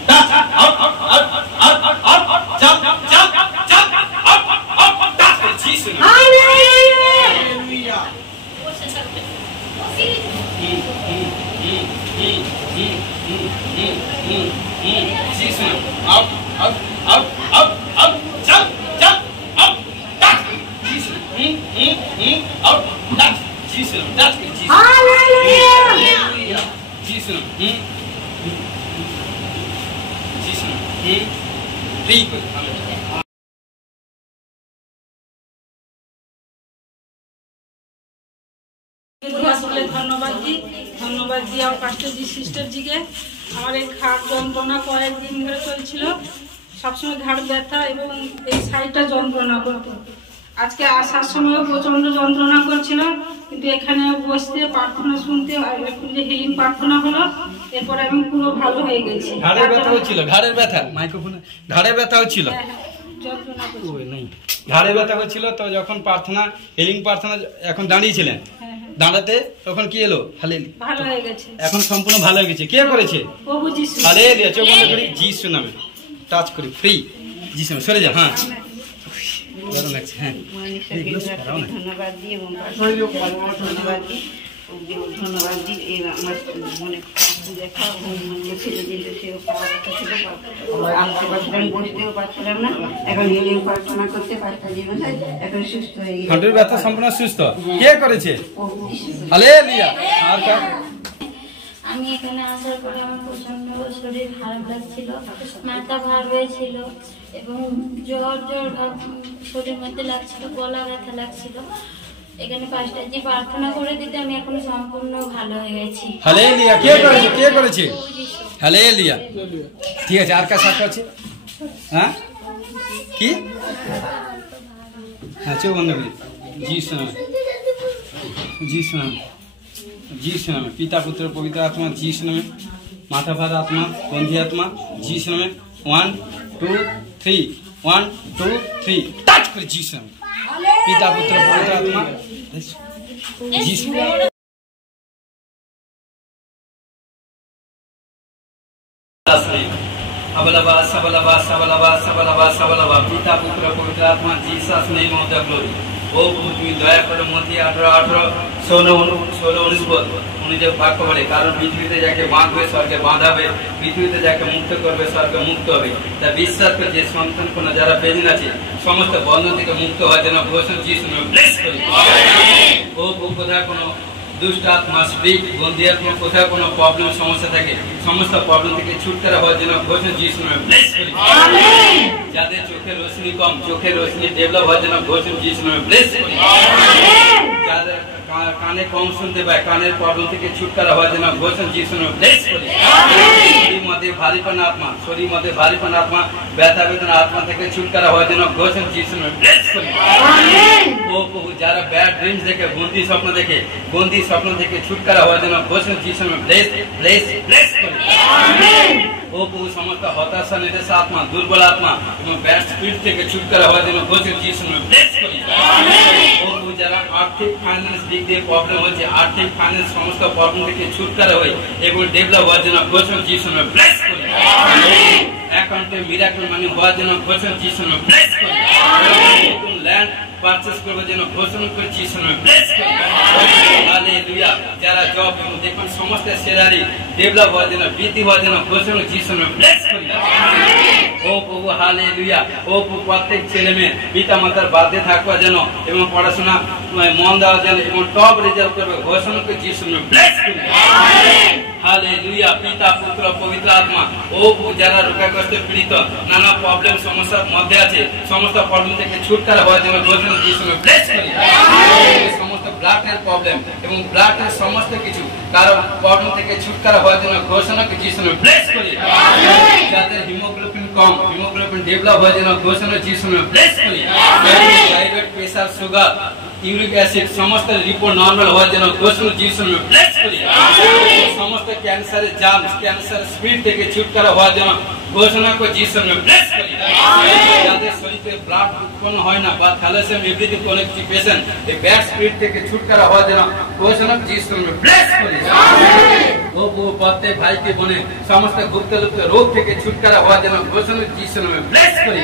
touch out out out out out चल चल चल out out touch Jesus hallelujah Jesus, up, up, up, up, up, jump, jump, up, touch, Jesus, up, touch, Jesus, touch, Jesus, Hallelujah, Jesus, Jesus, ठीक है ধন্যবাদ জি আর পাস্টার জি সিস্টার জিকে আমার এই ঘাড় যন্ত্রণা কয়েকদিন ধরে চলছিল সবসময় ঘাড় ব্যথা এবং এই সাইডটা যন্ত্রণা করতো আজকে আসার সময়ও প্রচন্ড যন্ত্রণা করছিল কিন্তু এখানে বসতে প্রার্থনা শুনতে এখন যে হিলিং প্রার্থনা হলো এরপরে আমি পুরো ভালো হয়ে গেছি ঘাড়ের ব্যথা হচ্ছিল ঘাড়ের ব্যথা মাইক্রোফোনে ঘাড়ের ব্যথা হচ্ছিল যন্ত্রণা করছিল ঘাড়ে ব্যথা হচ্ছিল তো যখন প্রার্থনা হিলিং প্রার্থনা এখন দাঁড়িয়েছিলেন দাঁড়াতে তখন কি এলো ভালো হয়ে গেছে এখন সম্পূর্ণ ভালো হয়ে গেছে কে করেছে প্রভু যিশু হালেলুয়া চোখ বন্ধ করি যিশু নামে টাচ করি ফ্রি যিশু নামে সরে যা হ্যাঁ দারুণ লাগছে হ্যাঁ ধন্যবাদ দিই এবং ধন্যবাদ দিই ধন্যবাদ দিই এই আমার মনে দেখা ছেলে দিল সেও পাওয়া কথা ছিল আনতে পারছিলাম বসতেও পারছিলাম না এখন হিলিং প্রার্থনা করতে পারতাম এখন সুস্থ হয়ে গেছে হাঁটুর ব্যথা সম্পূর্ণ সুস্থ কে করেছে হালেলুয়া আর কার আমি এখানে আসার পরে আমার প্রচন্ড শরীর খারাপ লাগছিল মাথা ভার হয়েছিল এবং জ্বর জ্বর ভাব শরীর মধ্যে লাগছিল গলা ব্যথা লাগছিল এখানে পাঁচটা যে প্রার্থনা করে দিতে আমি এখন সম্পূর্ণ ভালো হয়ে গেছি হালেলুয়া কে করেছে হালেলুয়া ঠিক আছে আর কার সাথে আছে হ্যাঁ কি হ্যাঁ চোখ বন্ধ করি যিশু নামে যিশু নামে যিশু নামে পিতা পুত্র পবিত্র আত্মা যিশু নামে মাথা ভার আত্মা বন্ধি আত্মা যিশু নামে 1 2 3 1 2 3 টাচ করে যিশু নামে পিতা পুত্র পবিত্র আত্মা যিশু Abalaba, sabalaba, sabalaba, sabalaba, sabalaba. Pita, putra, pavitra, atma, Jesus name of the glory. ও তুমি দয়া করে মতি 18 16 পদ অনুযায়ী বাক্য বলে, কারণ পৃথিবীতে যাকে বাঁধবে স্বর্গে বাঁধাবে, পৃথিবীতে যাকে মুক্ত করবে স্বর্গে মুক্ত হবে। তা বিশ্বাস করে যে সন্তান কোন যারা বেদিন আছে সমস্ত বন্ধন থেকে মুক্ত হওয়ার জন্য ঘোষণা যিশু নামে ব্লেস করি। ও কোথায় কোনো দুষ্ট আত্মা স্পিক বন্দি আত্মা কোথায় কোনো প্রবলেম সমস্যা থাকে সমস্ত প্রবলেম থেকে ছুটকারা হওয়ার জন্য ঘোষণা যিশু নামে ব্লেস করি। যাদের চোখের রোশনি কম চোখের রোশনি ডেভেলপ হওয়ার জন্য ঘোষণা যিশু নামে ব্লেস করি। যাদের কানে কম শুনতে পায় কানের প্রবলেম থেকে ছুটকারা হওয়ার জন্য ঘোষণা যিশু নামে ব্লেস করি। শরীর মধ্যে ভারীপন আত্মা ব্যথা বেদনা আত্মা থেকে ছুটকারা হওয়ার জন্য ঘোষণা যিশু নামে ব্লেস করি। ও প্রভু যারা ব্যাড ড্রিমস দেখে বন্দি স্বপ্ন থেকে ছুটকারা হওয়ার জন্য ঘোষণা যিশু নামে ব্লেস করি। ও প্রভু সমস্ত হতাশা নিরাশ আত্মা দুর্বল আত্মা এবং ব্যাড স্পিরিট থেকে ছুটকারা হওয়ার জন্য ঘোষণা যিশু নামে ব্লেস করি। ও প্রভু যারা আর্থিক ফাইন্যান্স দিক দিয়ে প্রবলেম হচ্ছে আর্থিক ফাইন্যান্স সমস্ত প্রবলেম থেকে ছুটকারা হয় এবং ডেভেলপ হওয়ার জন্য ঘোষণা যিশু নামে ব্লেস করি। অ্যাকাউন্টে মিরাকল মানি হওয়ার জন্য ঘোষণা যিশু নামে ব্লেস করি। নতুন ল্যান্ড পারচেজ করবার জন্য ঘোষণা করে যিশু নামে ব্লেস করি। হালেলুয়া যারা জব এবং দেখুন সমস্ত স্যালারি ডেভেলপ হওয়ার জন্য বৃদ্ধি হওয়ার জন্য ঘোষণা যিশু নামে ব্লেস করি। ও প্রভু হালেলুয়া ও প্রভু প্রত্যেক ছেলে মেয়ে পিতা মাতার বাধ্যে থাকবার জন্য এবং পড়াশোনা মন দেওয়ার জন্য এবং টপ রেজাল্ট করবে ঘোষণা করে যিশু নামে ব্লেস করি। হালেলুয়া পিতা পুত্র পবিত্র আত্মা ও যারা রোগাগ্রস্ত পীড়িত নানা প্রবলেম সমস্যার মধ্যে আছে সমস্ত প্রবলেম থেকে ছুটকারা হওয়ার জন্য ঘোষণা যিশু নামে ব্লেস করি। সমস্ত ব্লাডের প্রবলেম এবং ব্লাডের সমস্ত কিছু কারণ প্রবলেম থেকে ছুটকারা হওয়ার জন্য ঘোষণা যিশু নামে ব্লেস করি। যাদের হিমোগ্লোবিন কম হিমোগ্লোবিন ডেভেলপ হওয়ার জন্য ঘোষণা যিশু নামে ব্লেস করি। Thyroid pressure sugar uric acid সমস্ত রিপোর্ট নরমাল হওয়ার জন্য ঘোষণা যিশু নামে ব্লেস করি। সমস্ত ক্যান্সারের জার্মস ক্যান্সার স্পিরিট থেকে ছুটকারা হওয়ার জন্য ঘোষণা করে যিশু নামে ব্লেস করি। যাদের শরীরে ব্লাড উৎপন্ন হয় না বা থ্যালাসেমিয়া এভরিথিং কোন কিছু পেশেন্ট এই ব্যাড স্পিরিট থেকে ছুটকারা হওয়ার জন্য ঘোষণা যিশু নামে ব্লেস করি। ও প্রত্যেক ভাইকে বোনে সমস্ত গুপ্ত রোগ থেকে ছুটকারা হওয়ার জন্য ঘোষণা যিশু নামে ব্লেস করি।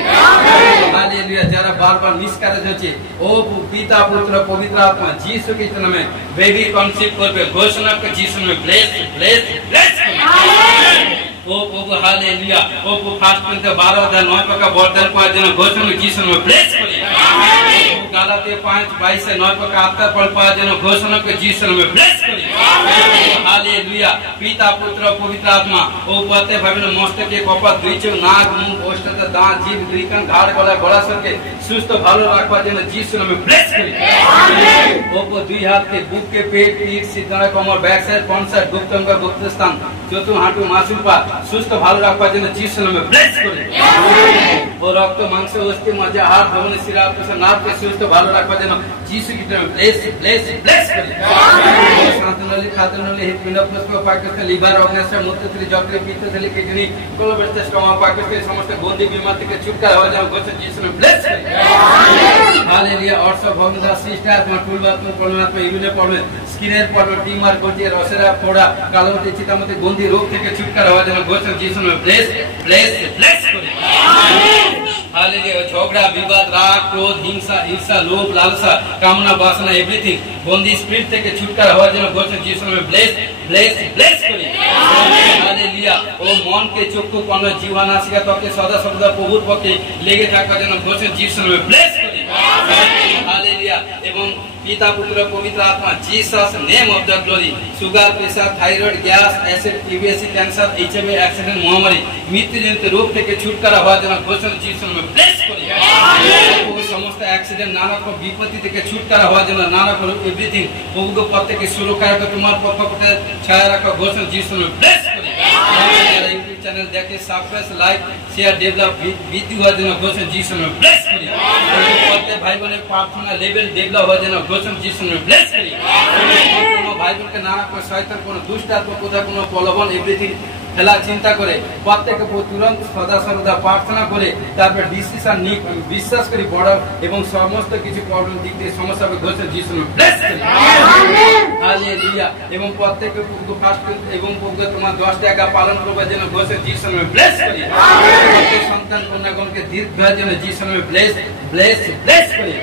হালেলুয়া যারা বারবার মিসক্যারেজ হচ্ছে ও পিতা পুত্র পবিত্র আত্মা যিশু খ্রিস্টের নামে বেবি কনসিভ করবে ঘোষণা করে যিশু নামে ব্লেস করি। ও প্রভু হালেলুয়া ও প্রভু ফার্স্ট করতে 12 অধ্যায় 9 পাকা বরদান পাওয়ার জন্য ঘোষণা যিশু নামে ব্লেস করি। গালাতে 5:22 9 পাকা আত্মার ফল পাওয়ার জন্য ঘোষণা করে যিশু নামে ব্লেস করি। হালেলুয়া পিতা পুত্র পবিত্র আত্মা ও প্রত্যেক ভাবে মস্তকে কপাল দুই চোখ নাক মুখ ওষ্ঠতে দাঁত জিভ দুই কান ঘাড় গলা গলা সরকে সুস্থ ভালো রাখবার জন্য যিশু নামে ব্লেস করি। ও দুই হাতকে বুককে পেট পিঠ সিদ্ধারা কোমর ব্যাক সাইড ফ্রন্ট সাইড গুপ্তঙ্গ গুপ্তস্থান চতুর হাঁটু মাসুল পা সুস্থ ভালো রাখবার জন্য যিশু নামে ব্লেস করি। ও রক্ত মাংস অস্থি মজ্জা হাড় ধমনী শিরা প্রশা নার্ভকে সুস্থ ভালো রাখবার জন্য যিশু খ্রিস্টের নামে ব্লেস করি। শান্তনলী খাদ্যনলী হৃদপিণ্ড পুষ্প পাকস্থলী লিভার অগ্নাশয় মূত্রথলি যকৃত পিত্তথলি কিডনি কোলবেস্টাস স্টোমা পাকস্থলী সমস্ত গন্ধি বিমার থেকে ছুটকারা হওয়ার জন্য ঘোষণা যিশু নামে ব্লেস করি। হালেলুয়া অর্থ ভগ্নদা সৃষ্টি আত্মা টুলবাত্মা পরমাত্মা ইউরিনের প্রবলেম স্কিনের প্রবলেম টিমার গতি রসেরা ফোড়া কালোমতি চিতামতি গন্ধি রোগ থেকে ছুটকারা হওয়ার জন্য ঘোষণা যিশু নামে ব্লেস করি। হালেলুয়া ঝগড়া বিবাদ রাগ ক্রোধ হিংসা ঈর্ষা লোভ লালসা কামনা বাসনা এভরিথিং বন্দি স্পিরিট থেকে ছুটকারা হওয়ার জন্য ঘোষণা যিশু নামে ব্লেস করি। হালেলুয়া ও মনকে চক্ষু কর্ণ জিহ্বা নাসিকা ত্বকে সদা সর্বদা প্রভুর পক্ষে লেগে থাকার জন্য ঘোষণা যিশু নামে ব্লেস করি। হালেলুয়া এবং পিতা পুত্র পবিত্র আত্মা Jesus name of the glory sugar pressure thyroid gas acid টিবিএসি cancer HIV accident মহামারী মৃত্যুজনিত রোগ থেকে ছুটকারা হওয়ার জন্য ঘোষণা যিশু নামে ব্লেস করি। সমস্ত অ্যাক্সিডেন্ট নানা রকম বিপত্তি থেকে ছুটকারা হওয়ার জন্য নানা রকম এভরিথিং প্রভুকে প্রত্যেকে সুরক্ষা রাখো তোমার পক্ষ থেকে ছায়া রাখো ঘোষণা যিশু নামে ব্লেস করি। যারা ইউটিউব চ্যানেল দেখে সাবস্ক্রাইব লাইক শেয়ার ডেভেলপ বৃদ্ধি হওয়ার জন্য ঘোষণা যিশু নামে ব্লেস করি। প্রত্যেক ভাই বোনের প্রার্থনা লেভেল ডেভেলপ হওয়ার জন্য ঘোষণা যিশু নামে ব্লেস করি। কোনো ভাই বোনকে নানা কোনো শয়তান কোনো দুষ্ট আত্মা কোথায় কোনো প্রলোভন এভরিথিং খেলা চিন্তা করে প্রত্যেকে তুরন্ত সদা সর্বদা প্রার্থনা করে তারপর ডিসিশন নিয়ে বিশ্বাস করি বড় এবং সমস্ত কিছু প্রবলেম দিক দিয়ে সমস্যা ঘোষণা যিশু নামে ব্লেস করি। হালেলুয়া এবং প্রত্যেকে ফার্স্ট এবং তোমার 10 টাকা পালন করবার জন্য ঘোষণা যিশু নামে ব্লেস করি। সন্তান কন্যাগণকে দীর্ঘায়ু যেন যিশুর নামে ব্লেস ব্লেস ব্লেস করি।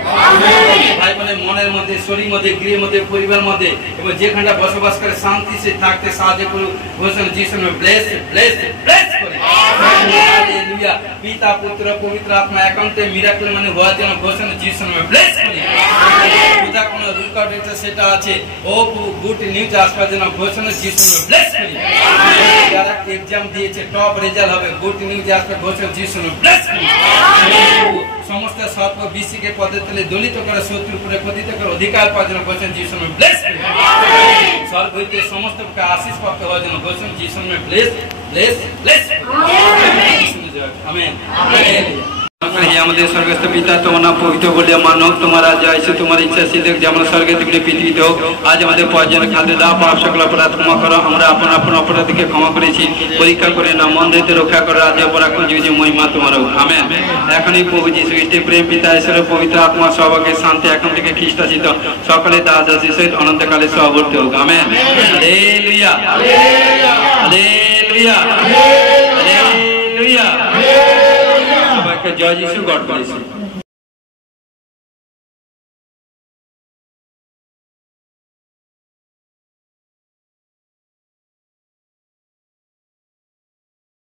ভাই বোনের মনের মধ্যে, শরীর মধ্যে, গৃহের মধ্যে, পরিবার মধ্যে এবং যেখানটা বসবাস করে শান্তি সে থাকতে সাহায্য করুক ঘোষণা যিশুর নামে ব্লেস ব্লেস ব্লেস করি। হালেলুয়া। পিতা পুত্র পবিত্র আত্মা একান্তে মিরাকল মানে হওয়ার জন্য ঘোষণা যিশুর নামে ব্লেস করি। কোথা কোনো রেকর্ড এটা সেটা আছে ও গুড নিউজ আসবার জন্য ঘোষণা যিশুর নামে ব্লেস করি। যারা এক্সাম দিয়েছে টপ রেজাল্ট হবে গুড নিউজ আসবে ঘোষণা যিশুর নামে ব্লেস করি। সমস্ত সর্প বিশ্বকে পদে তলে দলিত করে শত্রুর উপরে পতিত করে অধিকার পাওয়ার জন্য ঘোষণা যিশুর নামে ব্লেস করি। স্বর্গ হইতে সমস্ত আশীষ প্রাপ্ত হওয়ার জন্য ঘোষণা যিশুর নামে bless bless bless. Amen amen. আমাদের স্বর্গস্থ পিতা, তোমার নাম পবিত্র বলে মান্য হোক, তোমার রাজ্য আসে, তোমার ইচ্ছা সিদ্ধ যেমন স্বর্গে তেমনি পৃথিবীতে হোক। আজ আমাদের প্রয়োজনীয় খাদ্য দাও, পাপ সকল অপরাধ ক্ষমা করো, আমরা আপন আপন অপরাধীকে ক্ষমা করেছি। পরীক্ষা করে না, মন হইতে রক্ষা করো, রাজ্য পরাক্রম যুগে মহিমা তোমার হোক। আমেন। এখনই প্রভু যীশু খ্রিস্টের প্রেম, পিতা ঈশ্বরের পবিত্র আত্মা সহভাগের শান্তি এখন থেকে খ্রিস্টাচিত সকলে দাস দাসীর সহিত অনন্তকালে সহবর্তী হোক। আমেন। Hallelujah hallelujah hallelujah. সবাইকে জয় যিশু, গড ব্লেস ইউ।